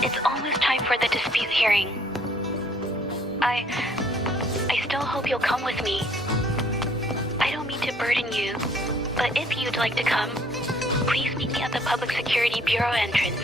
It's almost time for the dispute hearing. I still hope you'll come with me. I don't mean to burden you, but if you'd like to come, please meet me at the Public Security Bureau entrance.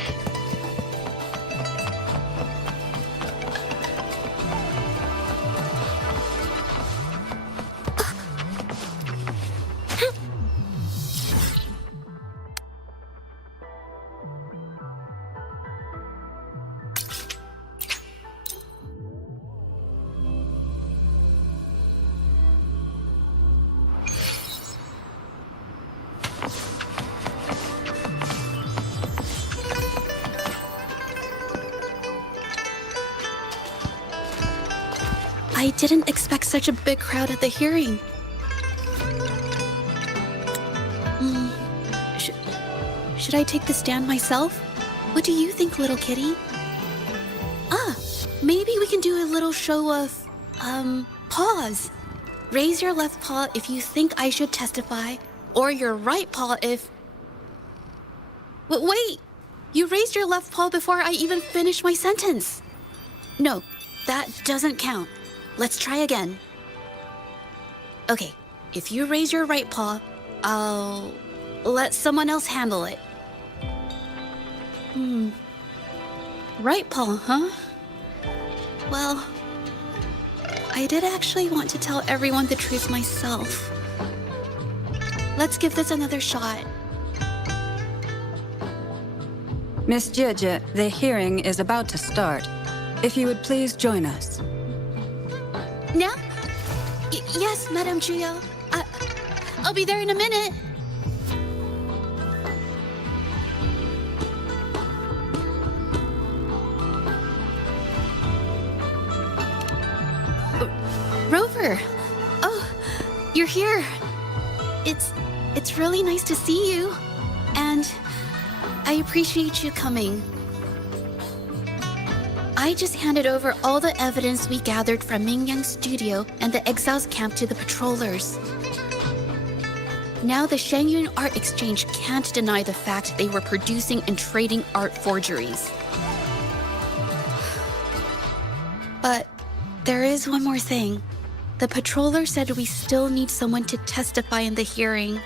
I didn't expect such a big crowd at the hearing. Should I take the stand myself? What do you think, little kitty? Maybe we can do a little show of, paws. Raise your left paw if you think I should testify, or your right paw if... Wait! You raised your left paw before I even finished my sentence. No, that doesn't count. Let's try again. Okay, if you raise your right paw, I'll let someone else handle it. Right paw, huh? Well, I did actually want to tell everyone the truth myself. Let's give this another shot. Miss Jie, the hearing is about to start. If you would please join us. Now? Yes, Madame Juyo. I'll be there in a minute. Rover! Oh, you're here. It's really nice to see you. And I appreciate you coming. I just handed over all the evidence we gathered from Mingyang's studio and the exiles camp to the patrollers. Now the Shangyun Art Exchange can't deny the fact they were producing and trading art forgeries. But there is one more thing. The patroller said we still need someone to testify in the hearing.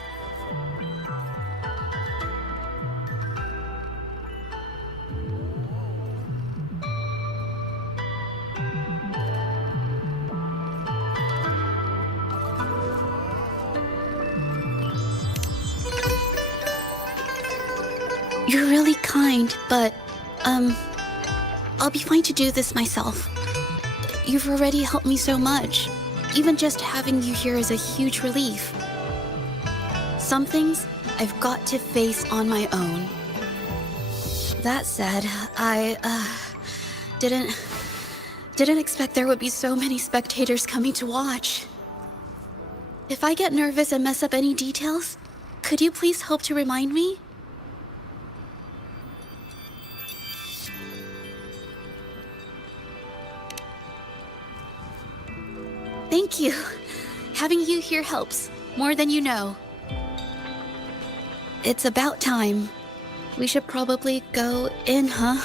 You're really kind, but, I'll be fine to do this myself. You've already helped me so much. Even just having you here is a huge relief. Some things I've got to face on my own. That said, I, didn't expect there would be so many spectators coming to watch. If I get nervous and mess up any details, could you please help to remind me? Thank you. Having you here helps, more than you know. It's about time. We should probably go in, huh?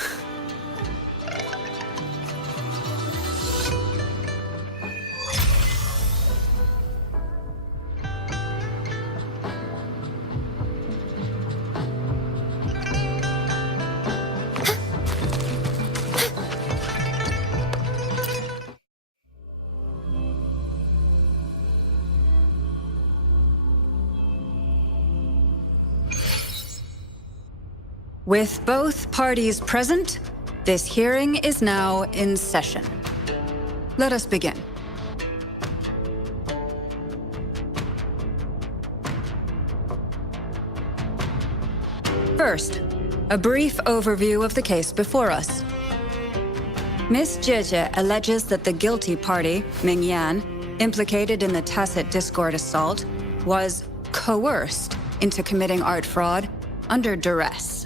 With both parties present, this hearing is now in session. Let us begin. First, a brief overview of the case before us. Miss Jie alleges that the guilty party, Mingyan, implicated in the tacit discord assault, was coerced into committing art fraud under duress.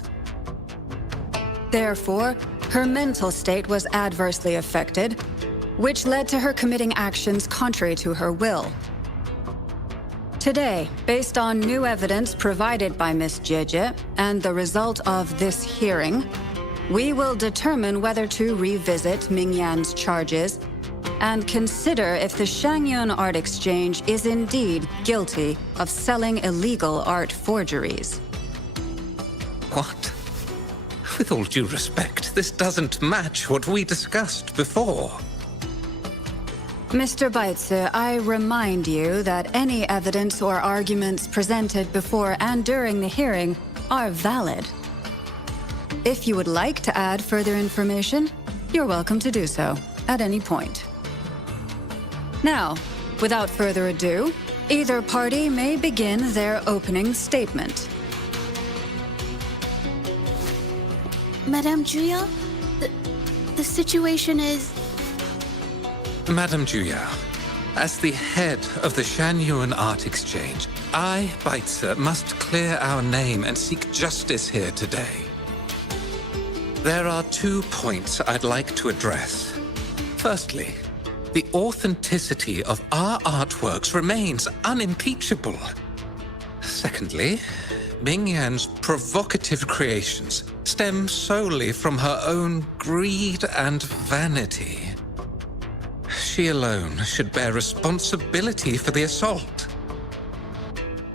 Therefore, her mental state was adversely affected, which led to her committing actions contrary to her will. Today, based on new evidence provided by Miss Jie and the result of this hearing, we will determine whether to revisit Ming Yan's charges and consider if the Shangyun Art Exchange is indeed guilty of selling illegal art forgeries. What? With all due respect, this doesn't match what we discussed before. Mr. Baitze, I remind you that any evidence or arguments presented before and during the hearing are valid. If you would like to add further information, you're welcome to do so at any point. Now, without further ado, either party may begin their opening statement. Madame Juya, the situation is... Madame Juya, as the head of the Shangyun Art Exchange, I, Baitze, must clear our name and seek justice here today. There are 2 points I'd like to address. Firstly, the authenticity of our artworks remains unimpeachable. Secondly, Ming Yan's provocative creations stem solely from her own greed and vanity. She alone should bear responsibility for the assault.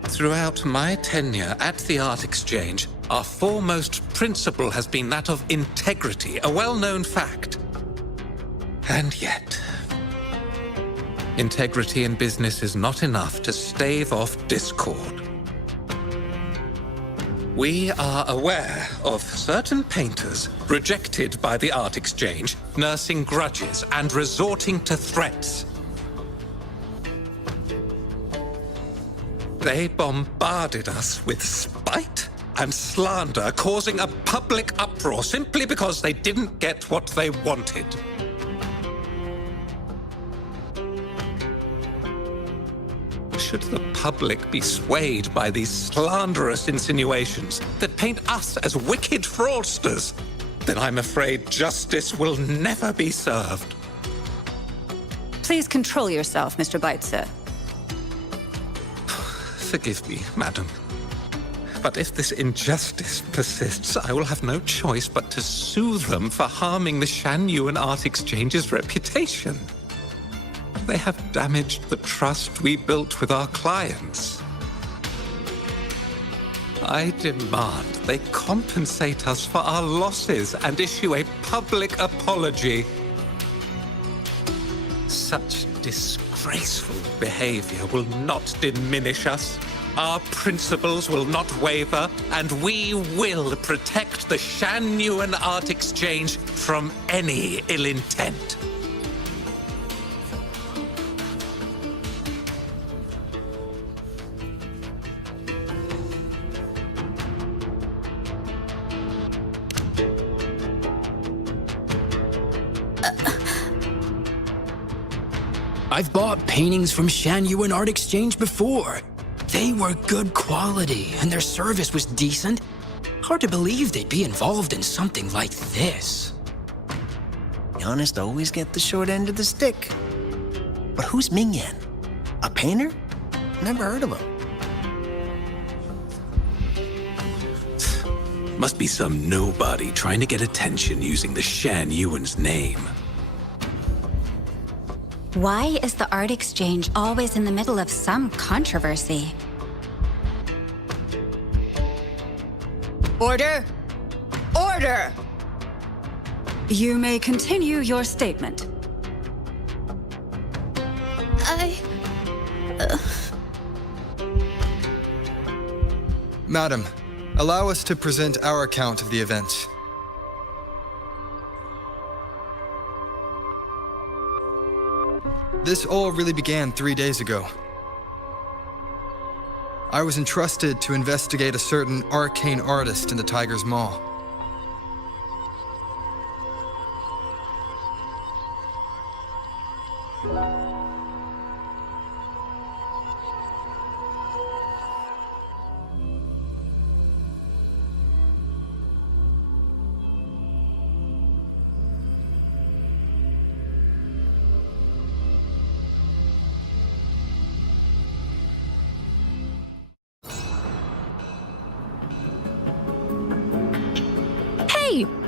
Throughout my tenure at the Art Exchange, our foremost principle has been that of integrity, a well-known fact. And yet, integrity in business is not enough to stave off discord. We are aware of certain painters rejected by the Art Exchange, nursing grudges and resorting to threats. They bombarded us with spite and slander, causing a public uproar simply because they didn't get what they wanted. Should the public be swayed by these slanderous insinuations that paint us as wicked fraudsters, then I'm afraid justice will never be served. Please control yourself, Mr. Baitze. Forgive me, madam. But if this injustice persists, I will have no choice but to sue them for harming the Shangyun Art Exchange's reputation. They have damaged the trust we built with our clients. I demand they compensate us for our losses and issue a public apology. Such disgraceful behavior will not diminish us. Our principles will not waver, and we will protect the Shangyun Art Exchange from any ill intent. I've bought paintings from Shangyun Art Exchange before. They were good quality, and their service was decent. Hard to believe they'd be involved in something like this. The honest always get the short end of the stick. But who's Ming Yan? A painter? Never heard of him. Must be some nobody trying to get attention using the Shangyun's name. Why is the Art Exchange always in the middle of some controversy? Order! Order! You may continue your statement. Madam, allow us to present our account of the events. This all really began 3 days ago. I was entrusted to investigate a certain arcane artist in the Tiger's Maw.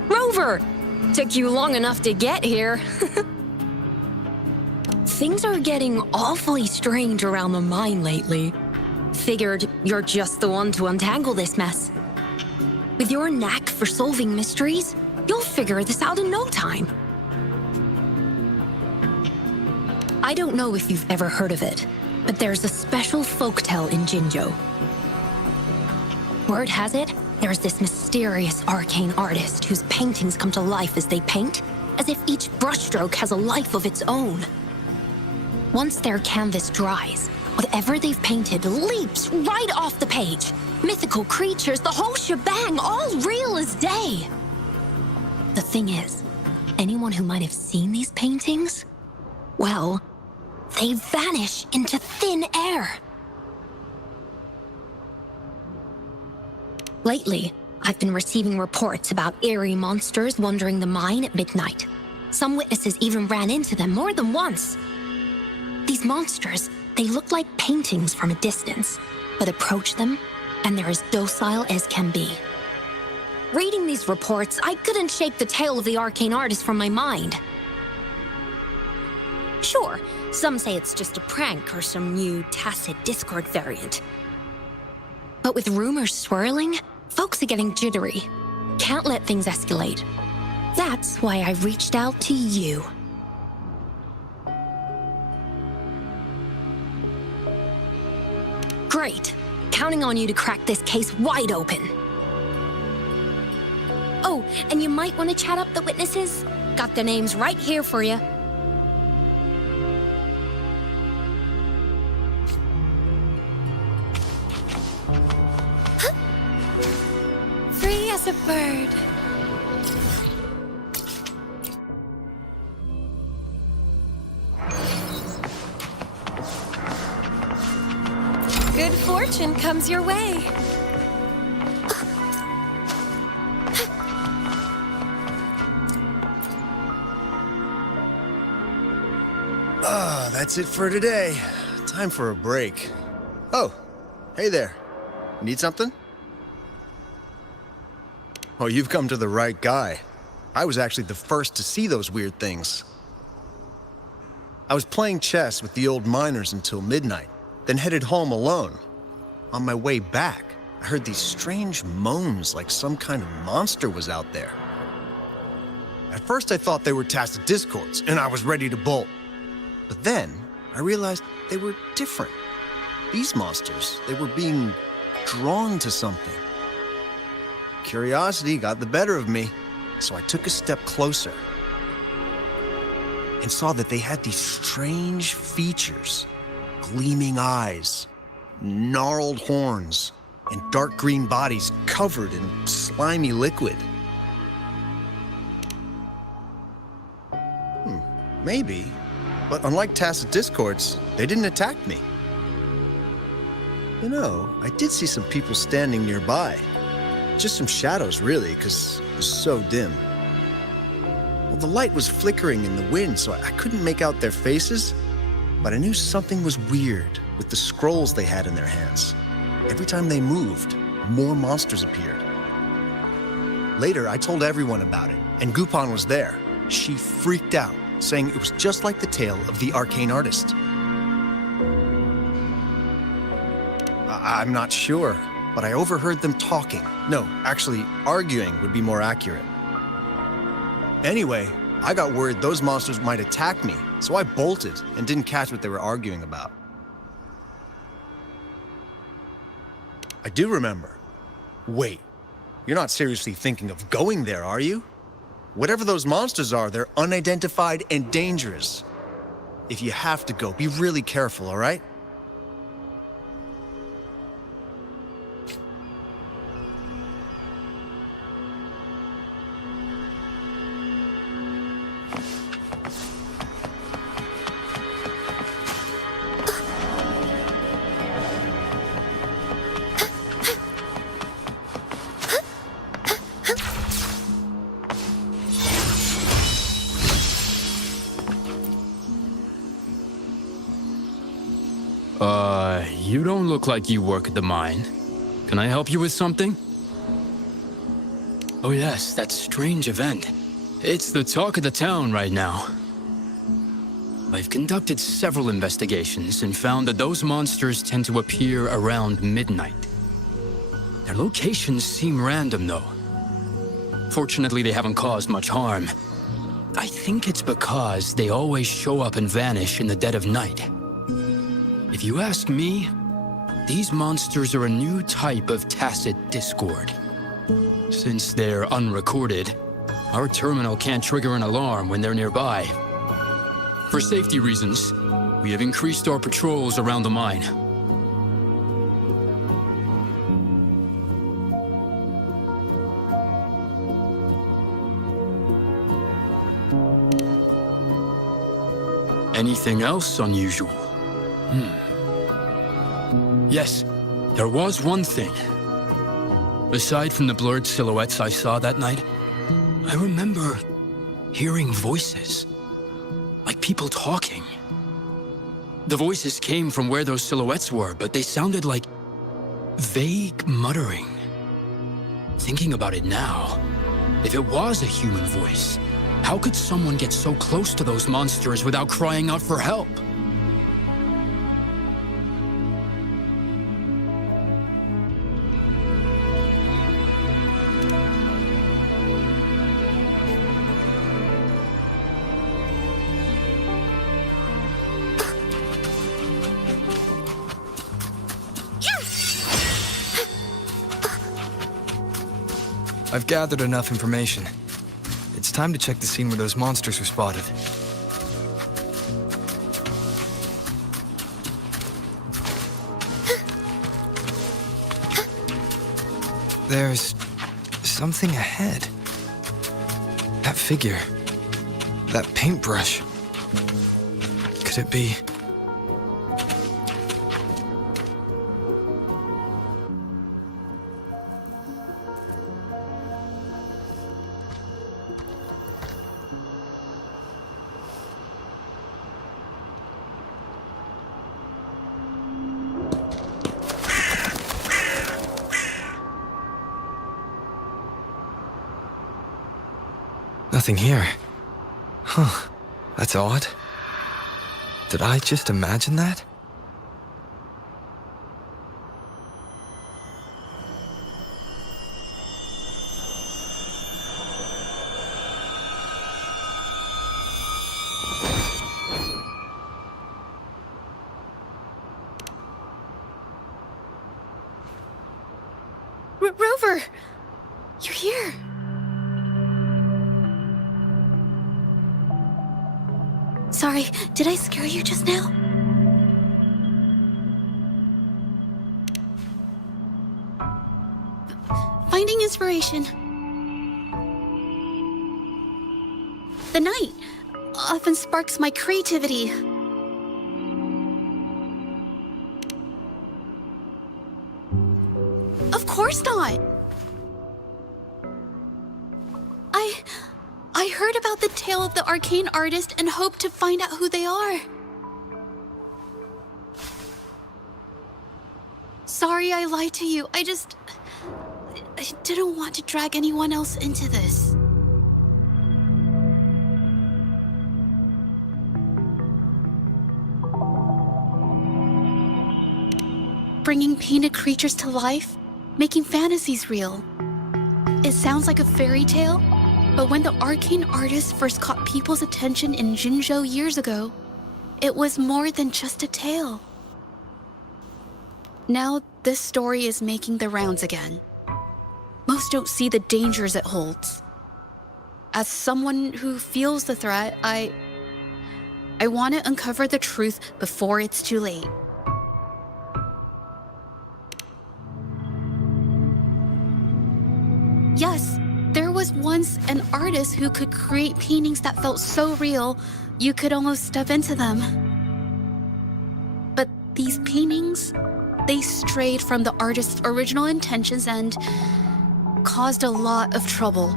Rover! Took you long enough to get here. Things are getting awfully strange around the mine lately. Figured you're just the one to untangle this mess. With your knack for solving mysteries, you'll figure this out in no time. I don't know if you've ever heard of it, but there's a special folktale in Jinzhou. Word has it, there's this mysterious arcane artist whose paintings come to life as they paint, as if each brushstroke has a life of its own. Once their canvas dries, whatever they've painted leaps right off the page. Mythical creatures, the whole shebang, all real as day. The thing is, anyone who might have seen these paintings, well, they vanish into thin air. Lately, I've been receiving reports about eerie monsters wandering the mine at midnight. Some witnesses even ran into them more than once. These monsters, they look like paintings from a distance, but approach them, and they're as docile as can be. Reading these reports, I couldn't shake the tale of the arcane artist from my mind. Sure, some say it's just a prank or some new tacit Discord variant. But with rumors swirling, folks are getting jittery. Can't let things escalate. That's why I reached out to you. Great. Counting on you to crack this case wide open. Oh, and you might want to chat up the witnesses. Got their names right here for you. Free as a bird. Good fortune comes your way. That's it for today. Time for a break. Oh, hey there. Need something? Oh, you've come to the right guy. I was actually the first to see those weird things. I was playing chess with the old miners until midnight, then headed home alone. On my way back, I heard these strange moans like some kind of monster was out there. At first I thought they were tacit discords, and I was ready to bolt. But then I realized they were different. These monsters, they were being drawn to something. Curiosity got the better of me, so I took a step closer and saw that they had these strange features. Gleaming eyes, gnarled horns, and dark green bodies covered in slimy liquid. Maybe, but unlike tacit discords, they didn't attack me. You know, I did see some people standing nearby. Just some shadows, really, because it was so dim. Well, the light was flickering in the wind, so I couldn't make out their faces, but I knew something was weird with the scrolls they had in their hands. Every time they moved, more monsters appeared. Later, I told everyone about it, and Ngapain was there. She freaked out, saying it was just like the tale of the arcane artist. I'm not sure, but I overheard them talking. No, actually, arguing would be more accurate. Anyway, I got worried those monsters might attack me, so I bolted and didn't catch what they were arguing about. I do remember. Wait, you're not seriously thinking of going there, are you? Whatever those monsters are, they're unidentified and dangerous. If you have to go, be really careful, all right? You don't look like you work at the mine. Can I help you with something? Oh yes, that strange event. It's the talk of the town right now. I've conducted several investigations and found that those monsters tend to appear around midnight. Their locations seem random, though. Fortunately, they haven't caused much harm. I think it's because they always show up and vanish in the dead of night. If you ask me, these monsters are a new type of tacit discord. Since they're unrecorded, our terminal can't trigger an alarm when they're nearby. For safety reasons, we have increased our patrols around the mine. Anything else unusual? Yes, there was one thing. Aside from the blurred silhouettes I saw that night, I remember hearing voices. Like people talking. The voices came from where those silhouettes were, but they sounded like vague muttering. Thinking about it now, if it was a human voice, how could someone get so close to those monsters without crying out for help? I've gathered enough information. It's time to check the scene where those monsters were spotted. There's something ahead. That figure. That paintbrush. Could it be... Nothing here. Huh. That's odd. Did I just imagine that? Rover! You're here! Sorry, did I scare you just now? Finding inspiration. The night often sparks my creativity. Of course not! I heard about the tale of the arcane artist and hoped to find out who they are. Sorry I lied to you. I didn't want to drag anyone else into this. Bringing painted creatures to life, making fantasies real. It sounds like a fairy tale, but when the arcane artist first caught people's attention in Jinzhou years ago, it was more than just a tale. Now, this story is making the rounds again. Most don't see the dangers it holds. As someone who feels the threat, I want to uncover the truth before it's too late. Yes, there was once an artist who could create paintings that felt so real, you could almost step into them. But these paintings, they strayed from the artist's original intentions and caused a lot of trouble.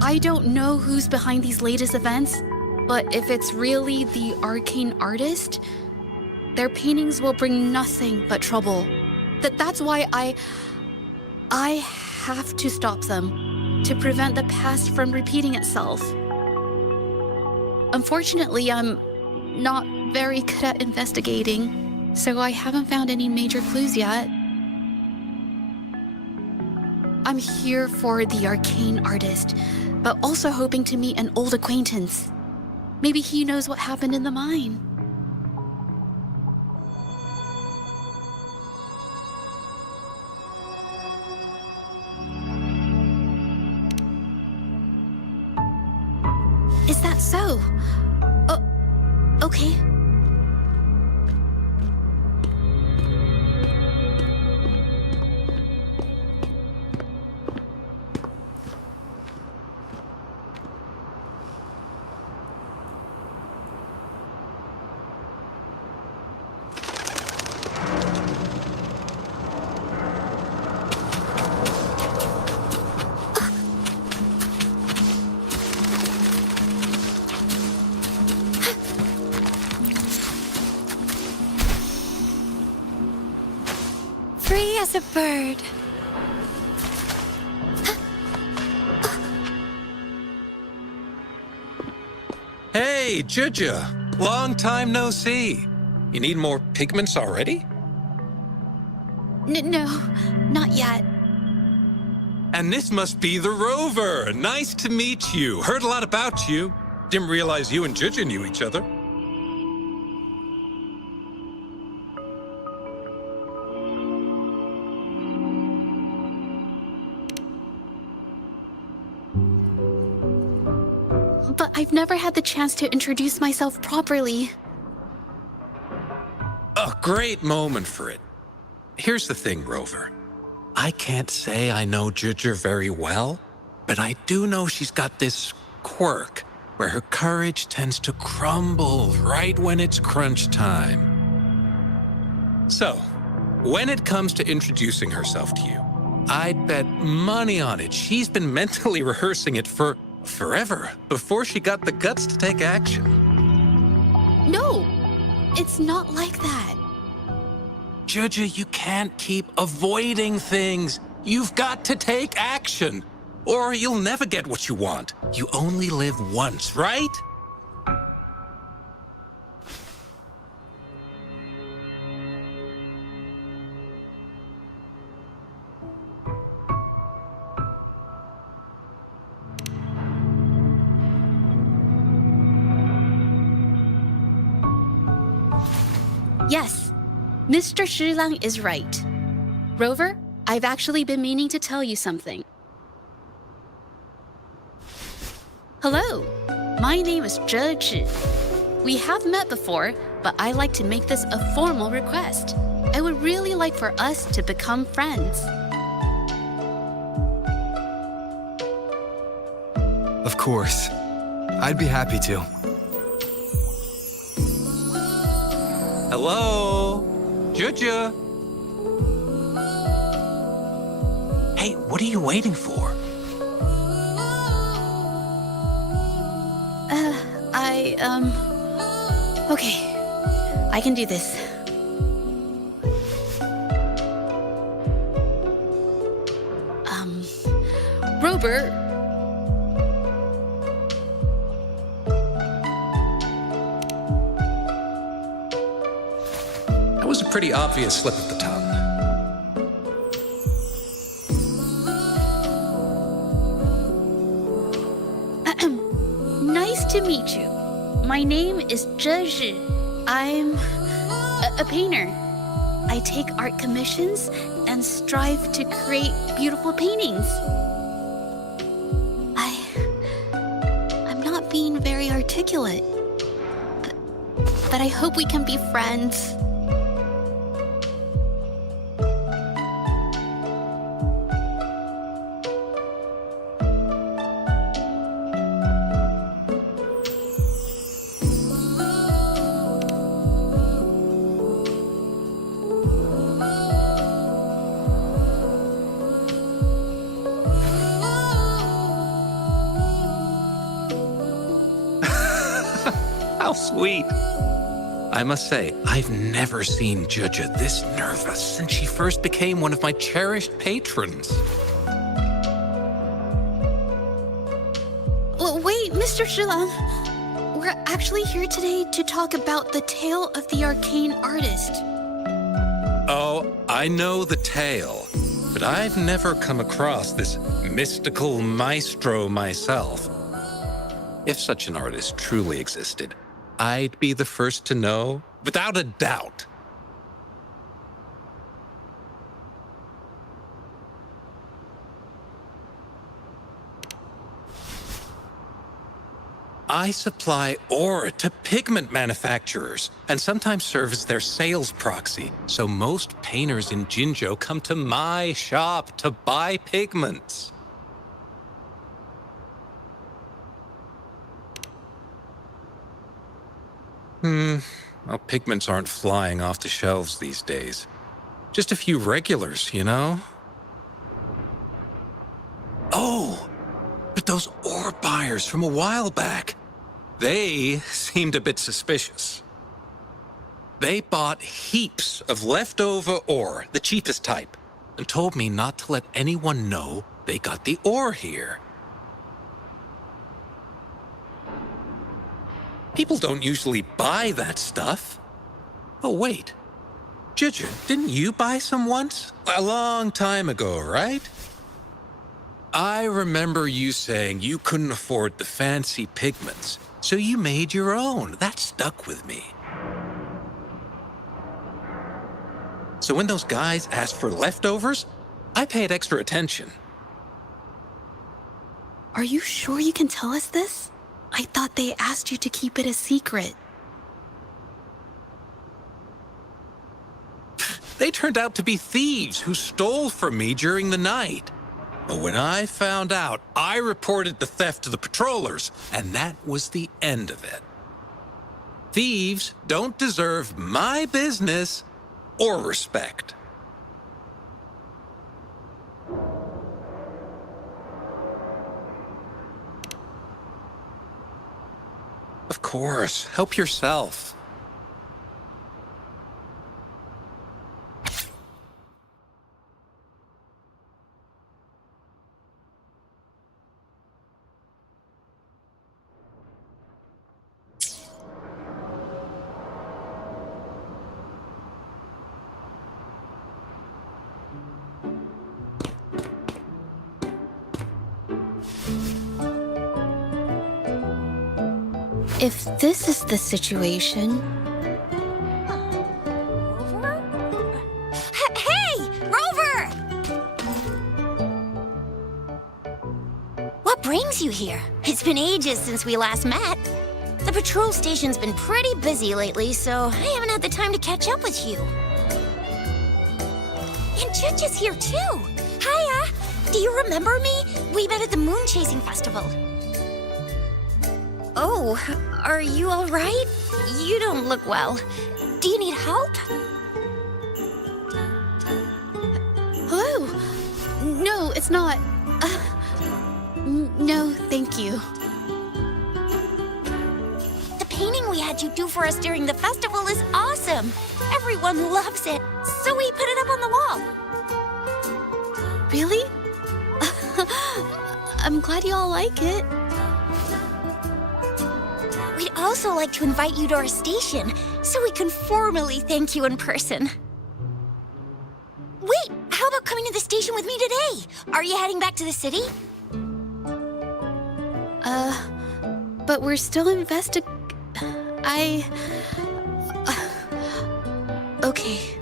I don't know who's behind these latest events, but if it's really the arcane artist, their paintings will bring nothing but trouble. That's why I have to stop them to prevent the past from repeating itself. Unfortunately, I'm not very good at investigating, so I haven't found any major clues yet. I'm here for the arcane artist, but also hoping to meet an old acquaintance. Maybe he knows what happened in the mine. Is that so? Oh, okay. Free as a bird. Hey, Juja! Long time no see. You need more pigments already? No, not yet. And this must be the Rover. Nice to meet you. Heard a lot about you. Didn't realize you and Juja knew each other. But I've never had the chance to introduce myself properly. A great moment for it. Here's the thing, Rover. I can't say I know Juja very well, but I do know she's got this quirk where her courage tends to crumble right when it's crunch time. So, when it comes to introducing herself to you, I'd bet money on it she's been mentally rehearsing it for forever before she got the guts to take action. No, it's not like that. Juja, you can't keep avoiding things. You've got to take action, or you'll never get what you want. You only live once, right? Yes, Mr. Shilang is right. Rover, I've actually been meaning to tell you something. Hello, my name is Zhe Zhi. We have met before, but I like to make this a formal request. I would really like for us to become friends. Of course. I'd be happy to. Hello? Juja? Hey, what are you waiting for? Okay, I can do this. Robert. That was a pretty obvious slip of the tongue. Nice to meet you. My name is Zhe Zhi. I'm a painter. I take art commissions and strive to create beautiful paintings. I'm not being very articulate, but I hope we can be friends. How sweet. I must say, I've never seen Judge this nervous since she first became one of my cherished patrons. Well, wait, Mr. Zhilang. We're actually here today to talk about the tale of the arcane artist. Oh, I know the tale, but I've never come across this mystical maestro myself. If such an artist truly existed, I'd be the first to know, without a doubt. I supply ore to pigment manufacturers and sometimes serve as their sales proxy, so most painters in Jinzhou come to my shop to buy pigments. Well, pigments aren't flying off the shelves these days. Just a few regulars, you know? Oh, but those ore buyers from a while back, they seemed a bit suspicious. They bought heaps of leftover ore, the cheapest type, and told me not to let anyone know they got the ore here. People don't usually buy that stuff. Oh, wait. Ginger, didn't you buy some once? A long time ago, right? I remember you saying you couldn't afford the fancy pigments, so you made your own. That stuck with me. So when those guys asked for leftovers, I paid extra attention. Are you sure you can tell us this? I thought they asked you to keep it a secret. They turned out to be thieves who stole from me during the night. But when I found out, I reported the theft to the patrollers, and that was the end of it. Thieves don't deserve my business or respect. Of course, help yourself. If this is the situation... Hey, Rover! What brings you here? It's been ages since we last met. The patrol station's been pretty busy lately, so I haven't had the time to catch up with you. And Judge is here too. Hiya! Do you remember me? We met at the moon chasing festival. Oh, are you all right? You don't look well. Do you need help? Hello? No, it's not. No, thank you. The painting we had you do for us during the festival is awesome. Everyone loves it, so we put it up on the wall. Really? I'm glad you all like it. We'd also like to invite you to our station, so we can formally thank you in person. Wait, how about coming to the station with me today? Are you heading back to the city? But we're still okay.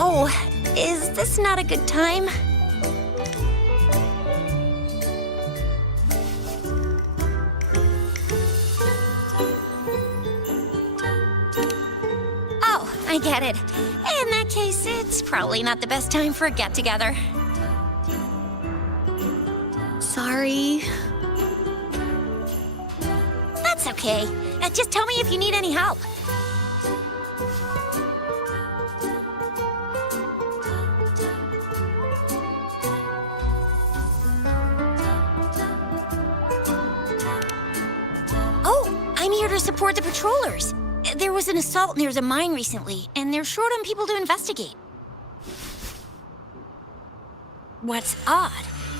Oh, is this not a good time? Oh, I get it. In that case, it's probably not the best time for a get-together. Sorry. That's okay. Just tell me if you need any help. Oh, I'm here to support the patrollers. There was an assault near the mine recently, and they're short on people to investigate. What's odd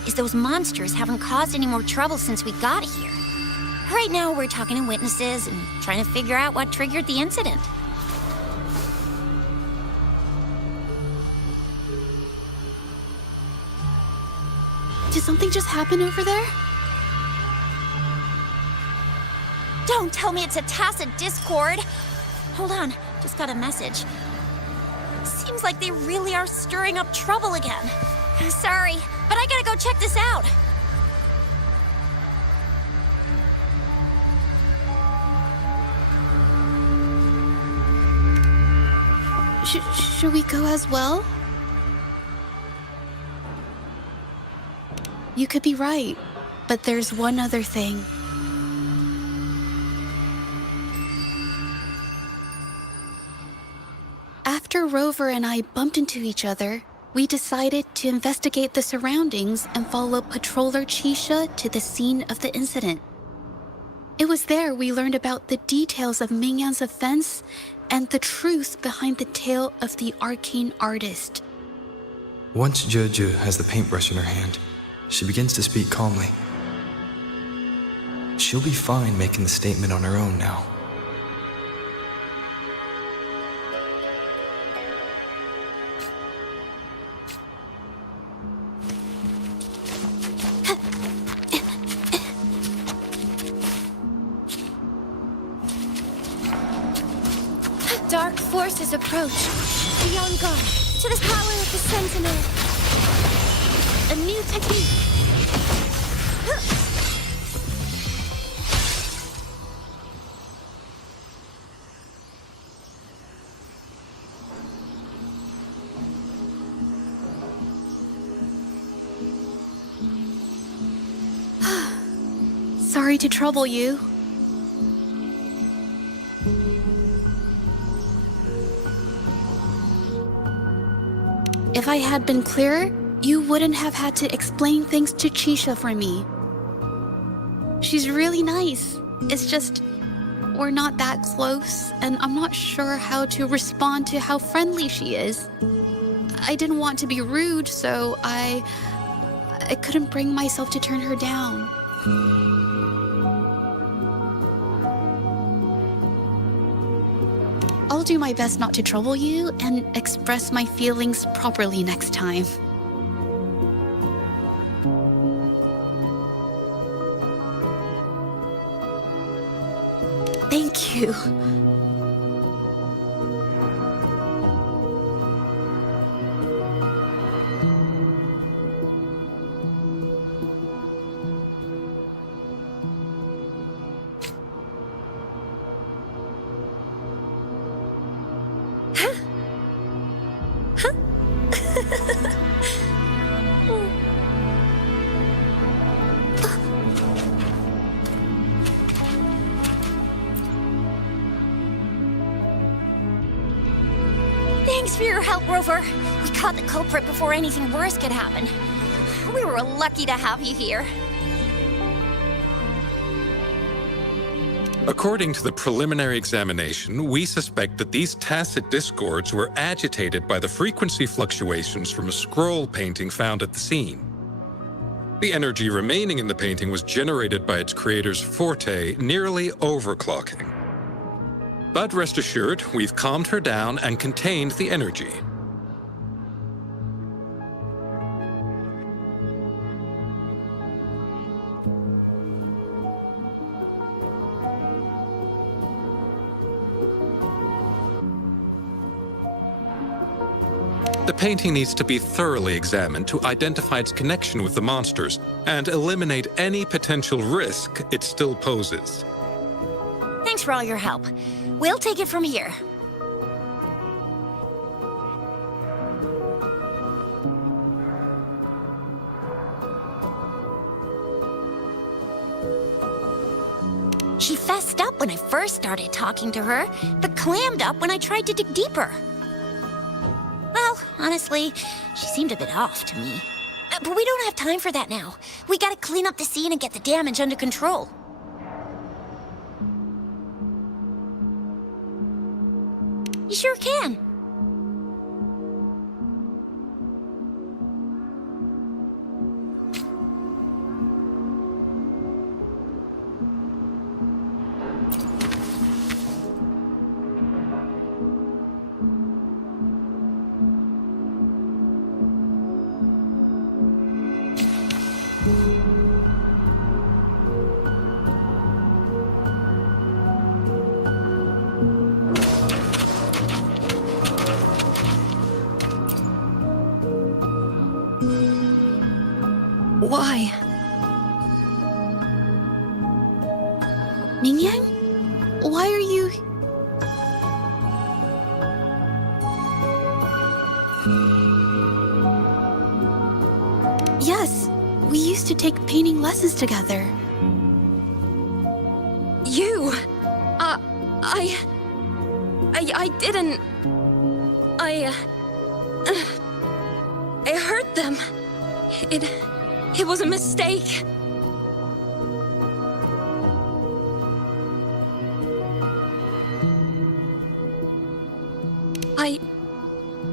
is those monsters haven't caused any more trouble since we got here. Right now, we're talking to witnesses and trying to figure out what triggered the incident. Did something just happen over there? Don't tell me it's a tacit discord. Hold on, just got a message. Seems like they really are stirring up trouble again. Sorry, but I gotta go check this out. Should we go as well? You could be right, but there's one other thing. After Rover and I bumped into each other, we decided to investigate the surroundings and follow Patroller Chisha to the scene of the incident. It was there we learned about the details of Mingyan's offense and the truth behind the tale of the arcane artist. Once Jeju has the paintbrush in her hand, she begins to speak calmly. She'll be fine making the statement on her own now. Dark forces approach. Be on guard. To the power of the Sentinel. A new technique. Sorry to trouble you. If I had been clearer, you wouldn't have had to explain things to Chisha for me. She's really nice. It's just, we're not that close, and I'm not sure how to respond to how friendly she is. I didn't want to be rude, so I couldn't bring myself to turn her down. I'll do my best not to trouble you and express my feelings properly next time. Thank you. Thanks for your help, Rover. We caught the culprit before anything worse could happen. We were lucky to have you here. According to the preliminary examination, we suspect that these tacit discords were agitated by the frequency fluctuations from a scroll painting found at the scene. The energy remaining in the painting was generated by its creator's forte, nearly overclocking. But rest assured, we've calmed her down and contained the energy. The painting needs to be thoroughly examined to identify its connection with the monsters and eliminate any potential risk it still poses. Thanks for all your help. We'll take it from here. She fessed up when I first started talking to her, but clammed up when I tried to dig deeper. Well, honestly, she seemed a bit off to me. But we don't have time for that now. We gotta clean up the scene and get the damage under control. You sure can. Why? Mingyang? Why are you... Yes, we used to take painting lessons together. You! I didn't... I hurt them. It was a mistake.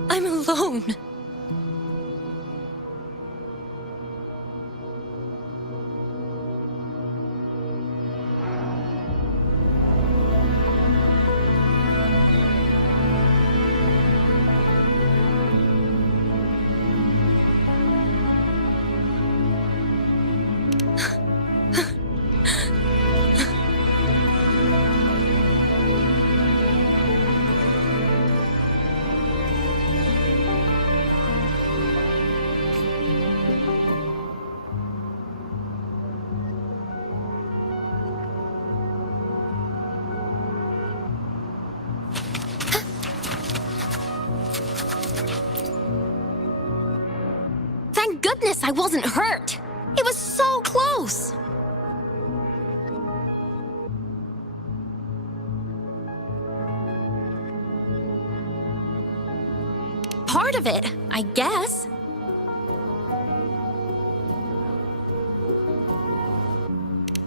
I'm alone. Thank goodness I wasn't hurt. It was so close. Part of it, I guess.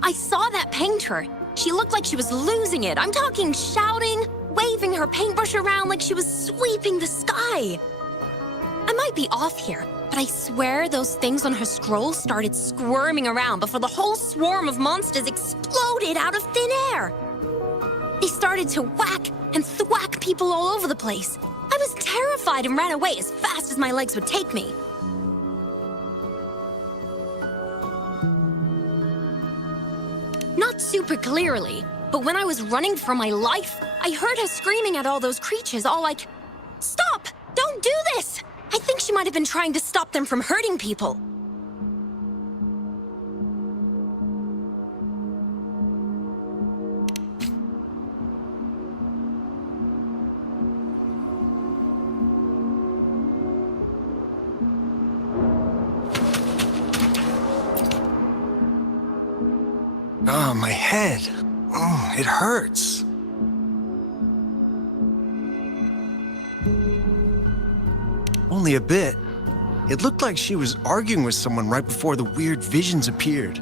I saw that painter. She looked like she was losing it. I'm talking shouting, waving her paintbrush around like she was sweeping the sky. I might be off here, but I swear those things on her scroll started squirming around before the whole swarm of monsters exploded out of thin air. They started to whack and thwack people all over the place. I was terrified and ran away as fast as my legs would take me. Not super clearly, but when I was running for my life, I heard her screaming at all those creatures, all like, "Stop! Don't do this!" I think she might have been trying to stop them from hurting people. Oh, my head. Oh, it hurts. Only a bit. It looked like she was arguing with someone right before the weird visions appeared.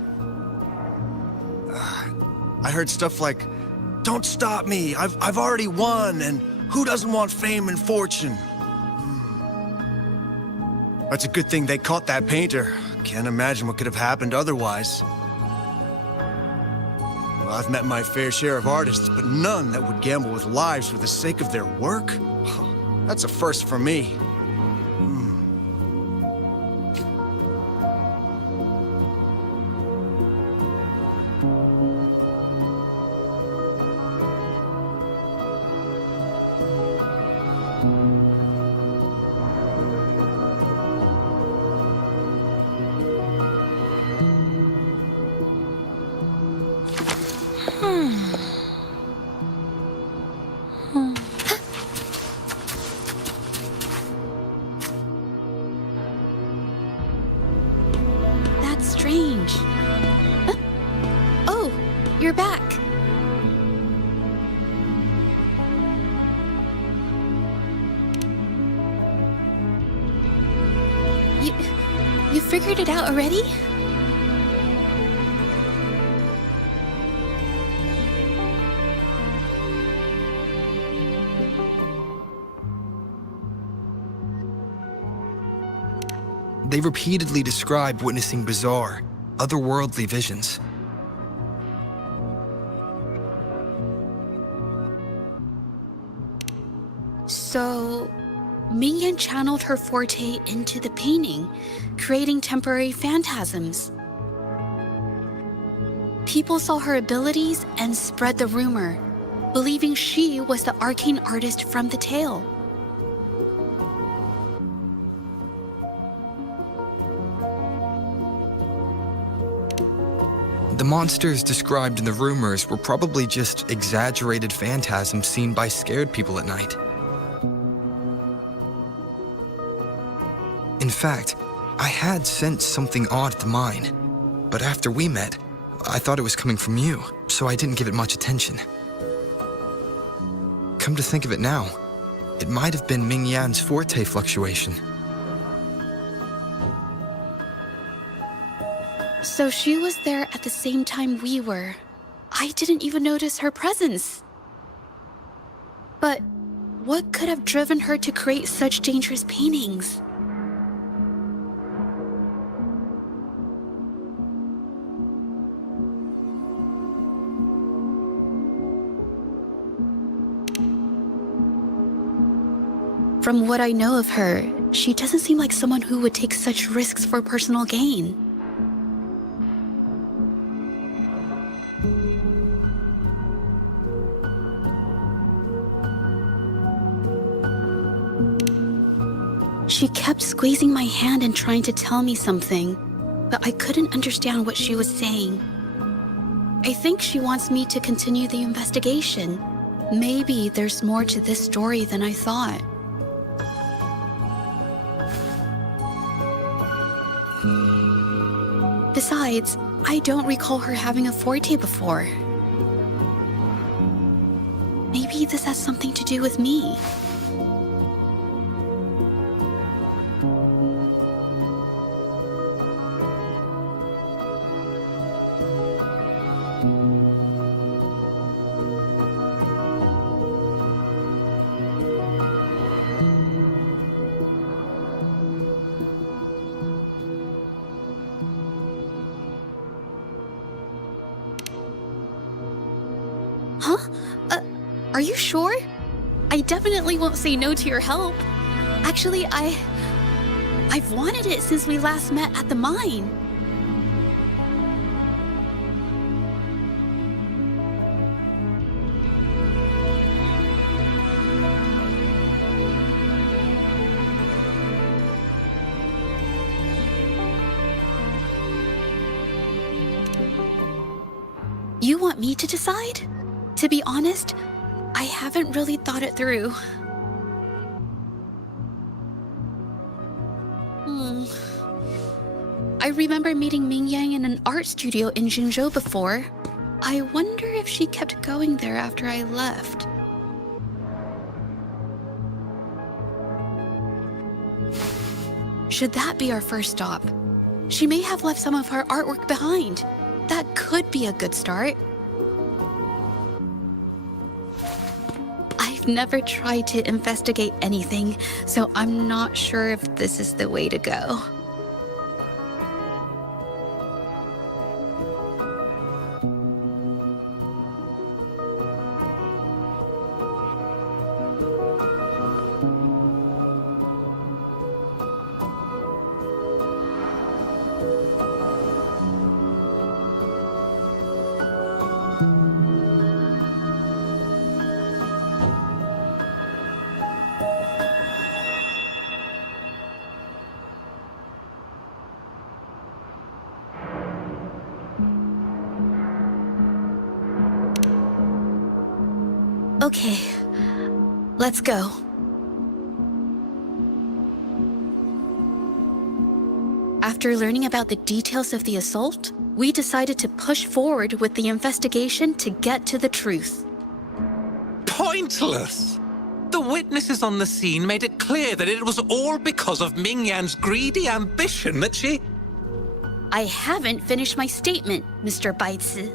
I heard stuff like, "Don't stop me, I've already won, and who doesn't want fame and fortune?" That's a good thing they caught that painter. Can't imagine what could have happened otherwise. Well, I've met my fair share of artists, but none that would gamble with lives for the sake of their work? That's a first for me. That's strange. Oh, you're back. figured it out already? They repeatedly describe witnessing bizarre, otherworldly visions. So, Mingyan channeled her forte into the painting, creating temporary phantasms. People saw her abilities and spread the rumor, believing she was the arcane artist from the tale. The monsters described in the rumors were probably just exaggerated phantasms seen by scared people at night. In fact, I had sensed something odd at the mine, but after we met, I thought it was coming from you, so I didn't give it much attention. Come to think of it now, it might have been Ming Yan's forte fluctuation. So she was there at the same time we were. I didn't even notice her presence. But what could have driven her to create such dangerous paintings? From what I know of her, she doesn't seem like someone who would take such risks for personal gain. She kept squeezing my hand and trying to tell me something, but I couldn't understand what she was saying. I think she wants me to continue the investigation. Maybe there's more to this story than I thought. Besides, I don't recall her having a forte before. Maybe this has something to do with me. Huh? Are you sure? I definitely won't say no to your help. Actually, I've wanted it since we last met at the mine. You want me to decide? To be honest, I haven't really thought it through. I remember meeting Ming Yang in an art studio in Jinzhou before. I wonder if she kept going there after I left. Should that be our first stop? She may have left some of her artwork behind. That could be a good start. I've never tried to investigate anything, so I'm not sure if this is the way to go. Okay, let's go. After learning about the details of the assault, we decided to push forward with the investigation to get to the truth. Pointless! The witnesses on the scene made it clear that it was all because of Ming Yan's greedy ambition that she... I haven't finished my statement, Mr. Baizi.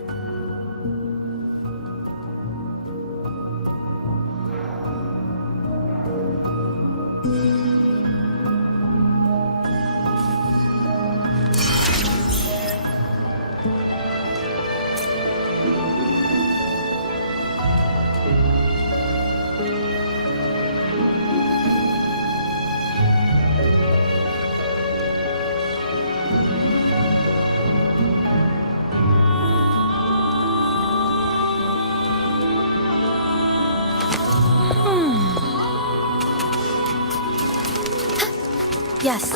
Yes,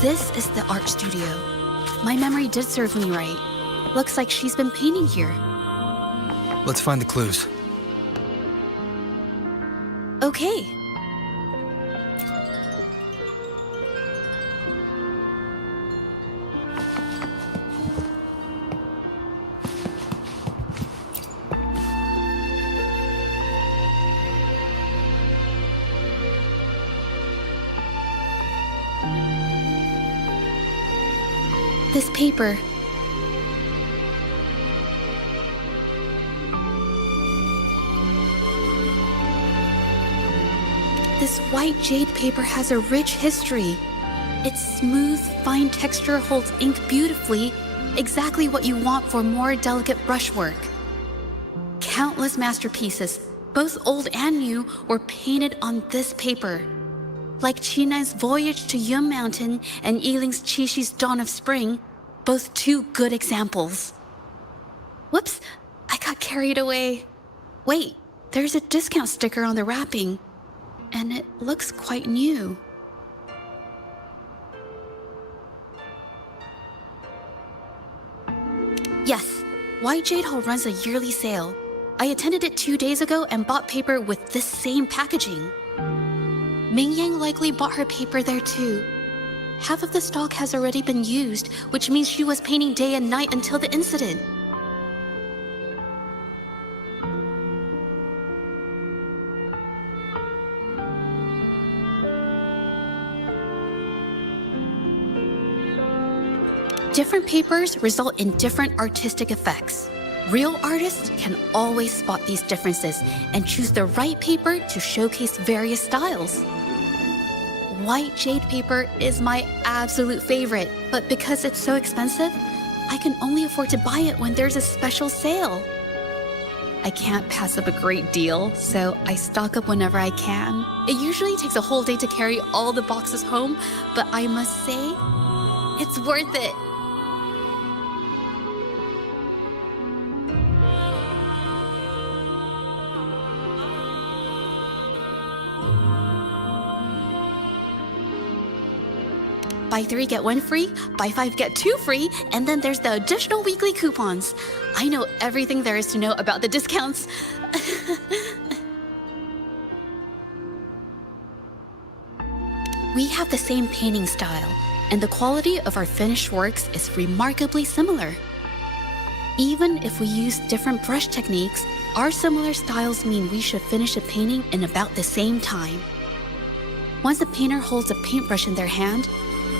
this is the art studio. My memory did serve me right. Looks like she's been painting here. Let's find the clues. Okay. This paper. This white jade paper has a rich history. Its smooth, fine texture holds ink beautifully, exactly what you want for more delicate brushwork. Countless masterpieces, both old and new, were painted on this paper. Like Chinan's Voyage to Yun Mountain and Yiling's Qixu's Dawn of Spring, both two good examples. Whoops, I got carried away. Wait, there's a discount sticker on the wrapping, and it looks quite new. Yes, White Jade Hall runs a yearly sale. I attended it 2 days ago and bought paper with this same packaging. Ming Yang likely bought her paper there too. Half of the stock has already been used, which means she was painting day and night until the incident. Different papers result in different artistic effects. Real artists can always spot these differences and choose the right paper to showcase various styles. White jade paper is my absolute favorite, but because it's so expensive, I can only afford to buy it when there's a special sale. I can't pass up a great deal, so I stock up whenever I can. It usually takes a whole day to carry all the boxes home, but I must say, it's worth it. Buy 3, get 1 free, buy 5, get 2 free, and then there's the additional weekly coupons. I know everything there is to know about the discounts. We have the same painting style, and the quality of our finished works is remarkably similar. Even if we use different brush techniques, our similar styles mean we should finish a painting in about the same time. Once a painter holds a paintbrush in their hand,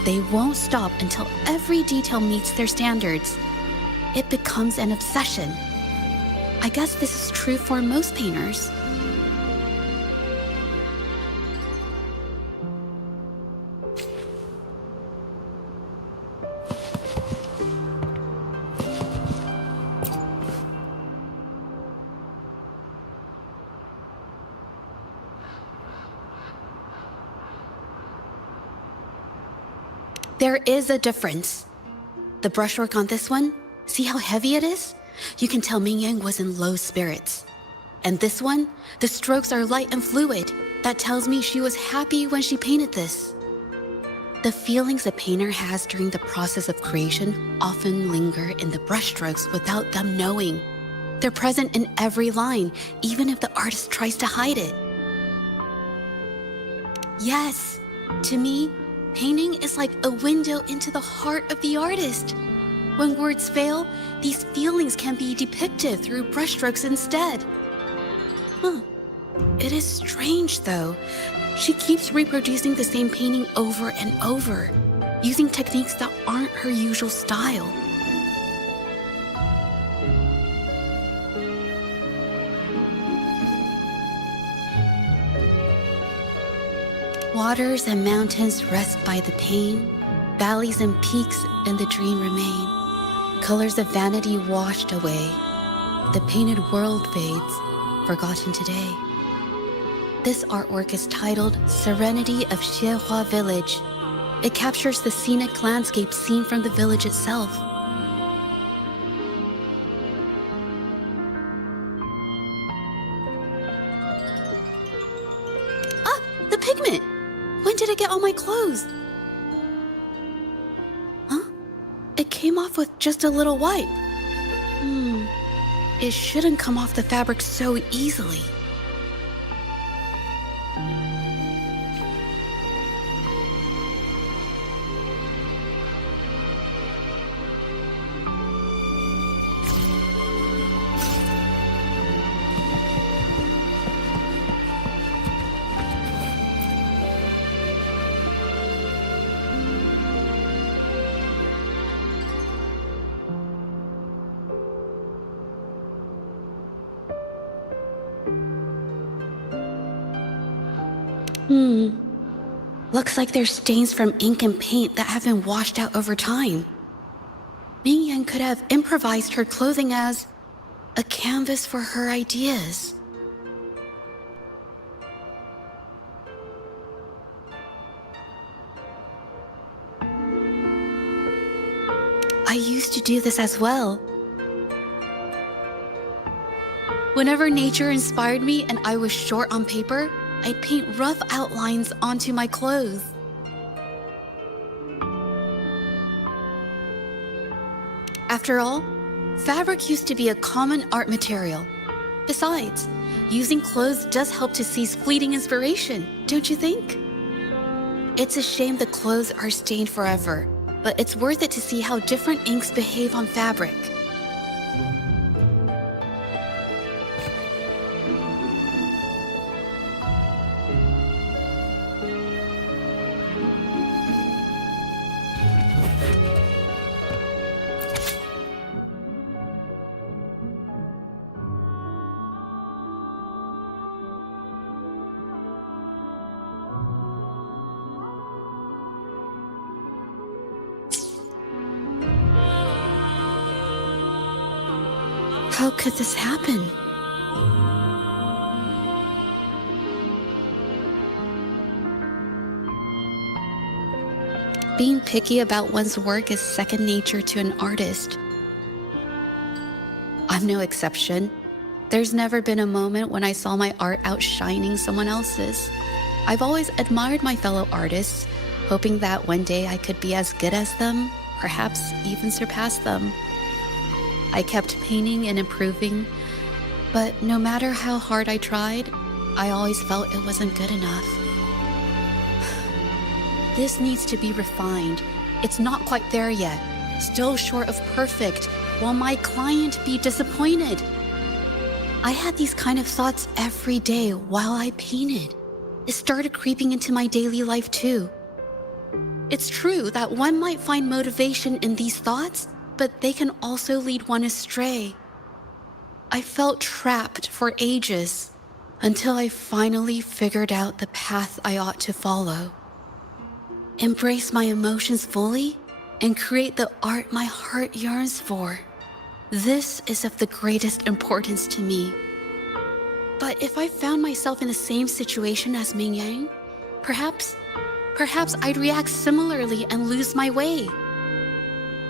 they won't stop until every detail meets their standards. It becomes an obsession. I guess this is true for most painters. There is a difference. The brushwork on this one, see how heavy it is? You can tell Ming Yang was in low spirits. And this one, the strokes are light and fluid. That tells me she was happy when she painted this. The feelings a painter has during the process of creation often linger in the brushstrokes without them knowing. They're present in every line, even if the artist tries to hide it. Yes, to me, painting is like a window into the heart of the artist. When words fail, these feelings can be depicted through brushstrokes instead. It is strange, though. She keeps reproducing the same painting over and over. using techniques that aren't her usual style. Waters and mountains rest by the pain, valleys and peaks in the dream remain. Colors of vanity washed away, the painted world fades, forgotten today. This artwork is titled Serenity of Xiehua Village. It captures the scenic landscape seen from the village itself. Ah, the pigment! When did it get on my clothes? Huh? It came off with just a little wipe. It shouldn't come off the fabric so easily. Looks like there's stains from ink and paint that have been washed out over time. Ming Yan could have improvised her clothing as a canvas for her ideas. I used to do this as well. Whenever nature inspired me and I was short on paper, I'd paint rough outlines onto my clothes. After all, fabric used to be a common art material. Besides, using clothes does help to seize fleeting inspiration, don't you think? It's a shame the clothes are stained forever, but it's worth it to see how different inks behave on fabric. How could this happen? Being picky about one's work is second nature to an artist. I'm no exception. There's never been a moment when I saw my art outshining someone else's. I've always admired my fellow artists, hoping that one day I could be as good as them, perhaps even surpass them. I kept painting and improving, but no matter how hard I tried, I always felt it wasn't good enough. This needs to be refined. It's not quite there yet, still short of perfect. Will my client be disappointed? I had these kind of thoughts every day while I painted. It started creeping into my daily life too. It's true that one might find motivation in these thoughts, but they can also lead one astray. I felt trapped for ages until I finally figured out the path I ought to follow. Embrace my emotions fully and create the art my heart yearns for. This is of the greatest importance to me. But if I found myself in the same situation as Ming Yang, perhaps I'd react similarly and lose my way.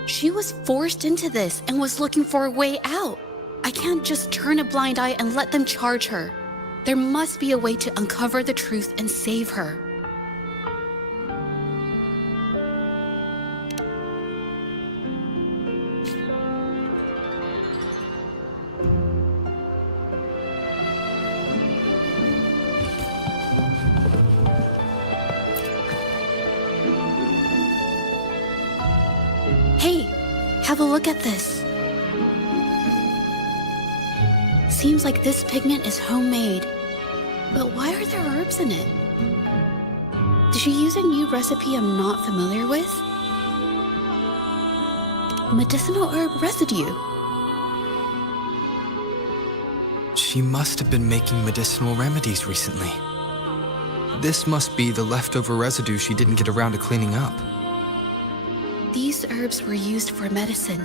She was forced into this and was looking for a way out. I can't just turn a blind eye and let them charge her. There must be a way to uncover the truth and save her. Hey, have a look at this. Seems like this pigment is homemade. But why are there herbs in it? Did she use a new recipe I'm not familiar with? medicinal herb residue. She must have been making medicinal remedies recently. This must be the leftover residue she didn't get around to cleaning up. These herbs were used for medicine.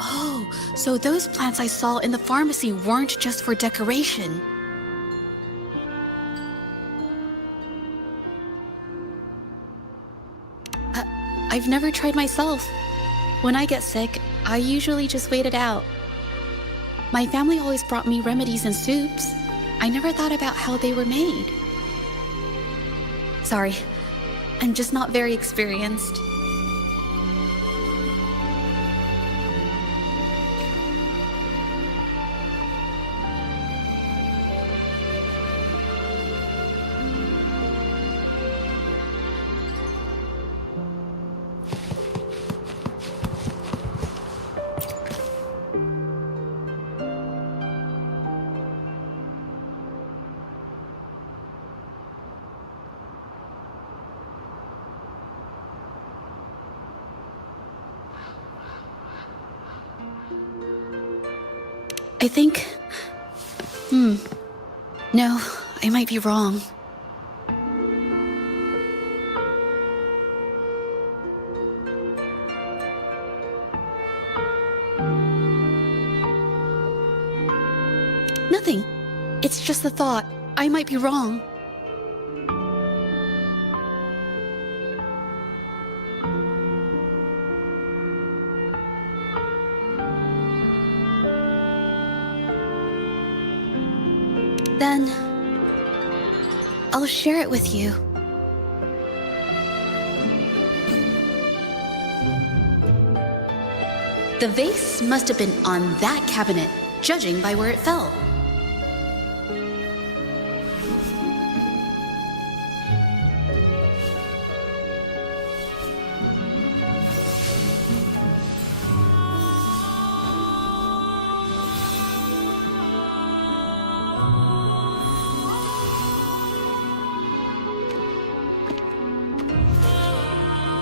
Oh, so those plants I saw in the pharmacy weren't just for decoration. I've never tried myself. When I get sick, I usually just wait it out. My family always brought me remedies and soups. I never thought about how they were made. Sorry, I'm just not very experienced. I think... No, I might be wrong. Nothing. It's just a thought. I might be wrong. Then, I'll share it with you. The vase must have been on that cabinet, judging by where it fell.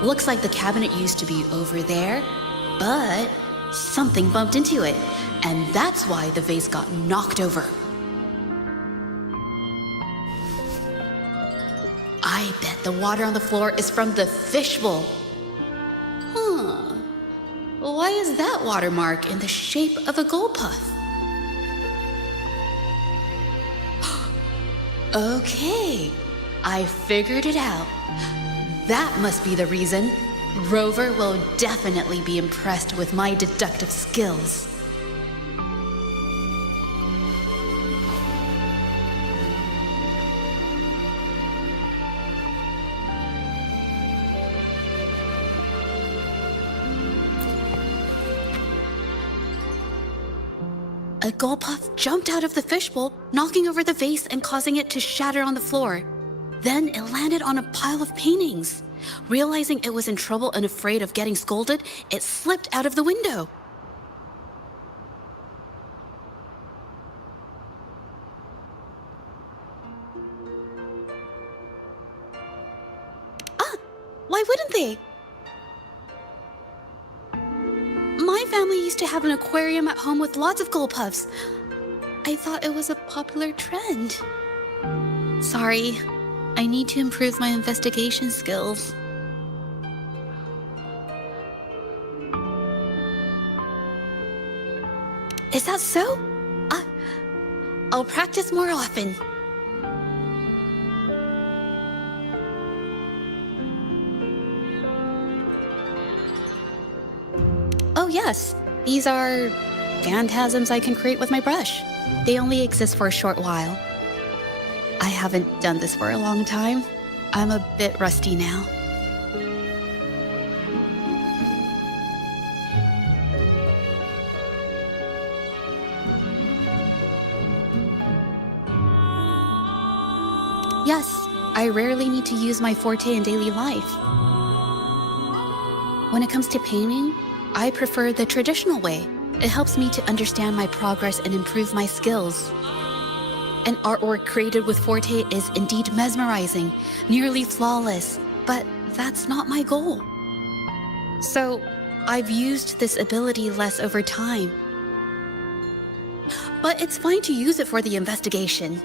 Looks like the cabinet used to be over there, but something bumped into it, and that's why the vase got knocked over. I bet the water on the floor is from the fishbowl. Huh. Why is that watermark in the shape of a gold puff? Okay, I figured it out. That must be the reason. Rover will definitely be impressed with my deductive skills. A gold puff jumped out of the fishbowl, knocking over the vase and causing it to shatter on the floor. Then it landed on a pile of paintings. Realizing it was in trouble and afraid of getting scolded, it slipped out of the window. Why wouldn't they? My family used to have an aquarium at home with lots of gold puffs. I thought it was a popular trend. Sorry. I need to improve my investigation skills. Is that so? I'll practice more often. Oh yes, these are phantasms I can create with my brush. They only exist for a short while. I haven't done this for a long time. I'm a bit rusty now. Yes, I rarely need to use my forte in daily life. When it comes to painting, I prefer the traditional way. It helps me to understand my progress and improve my skills. An artwork created with forte is indeed mesmerizing, nearly flawless, but that's not my goal. So, I've used this ability less over time. But it's fine to use it for the investigation.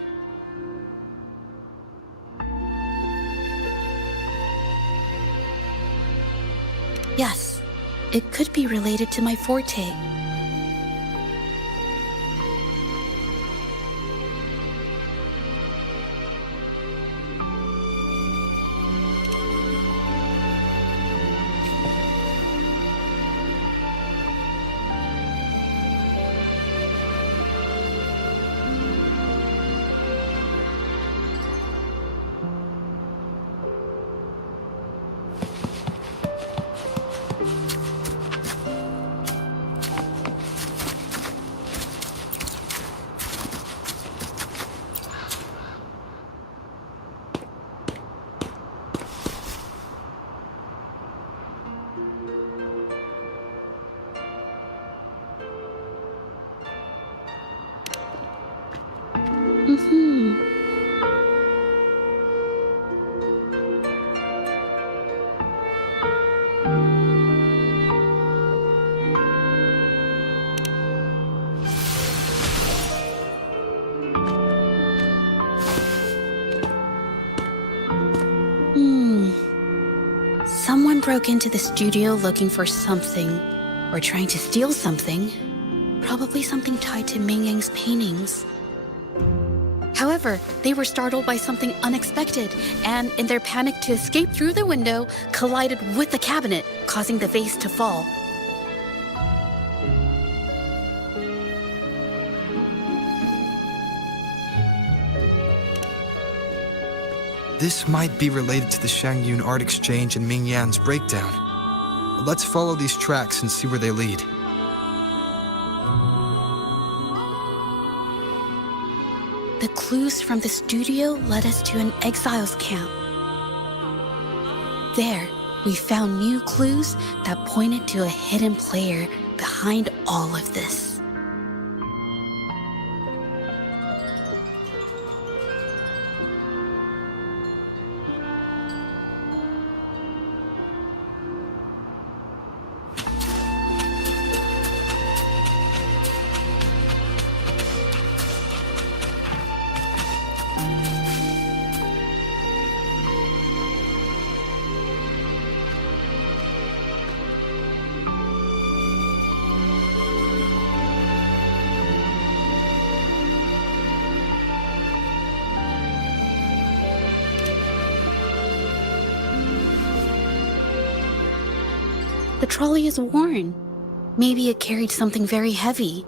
Yes, it could be related to my forte. Someone broke into the studio looking for something, or trying to steal something. Probably something tied to Ming Yang's paintings. However, they were startled by something unexpected, and in their panic to escape through the window, collided with the cabinet, causing the vase to fall. This might be related to the Shangyun art exchange and Ming Yan's breakdown. Let's follow these tracks and see where they lead. The clues from the studio led us to an exiles camp. There, we found new clues that pointed to a hidden player behind all of this. The trolley is worn. Maybe it carried something very heavy.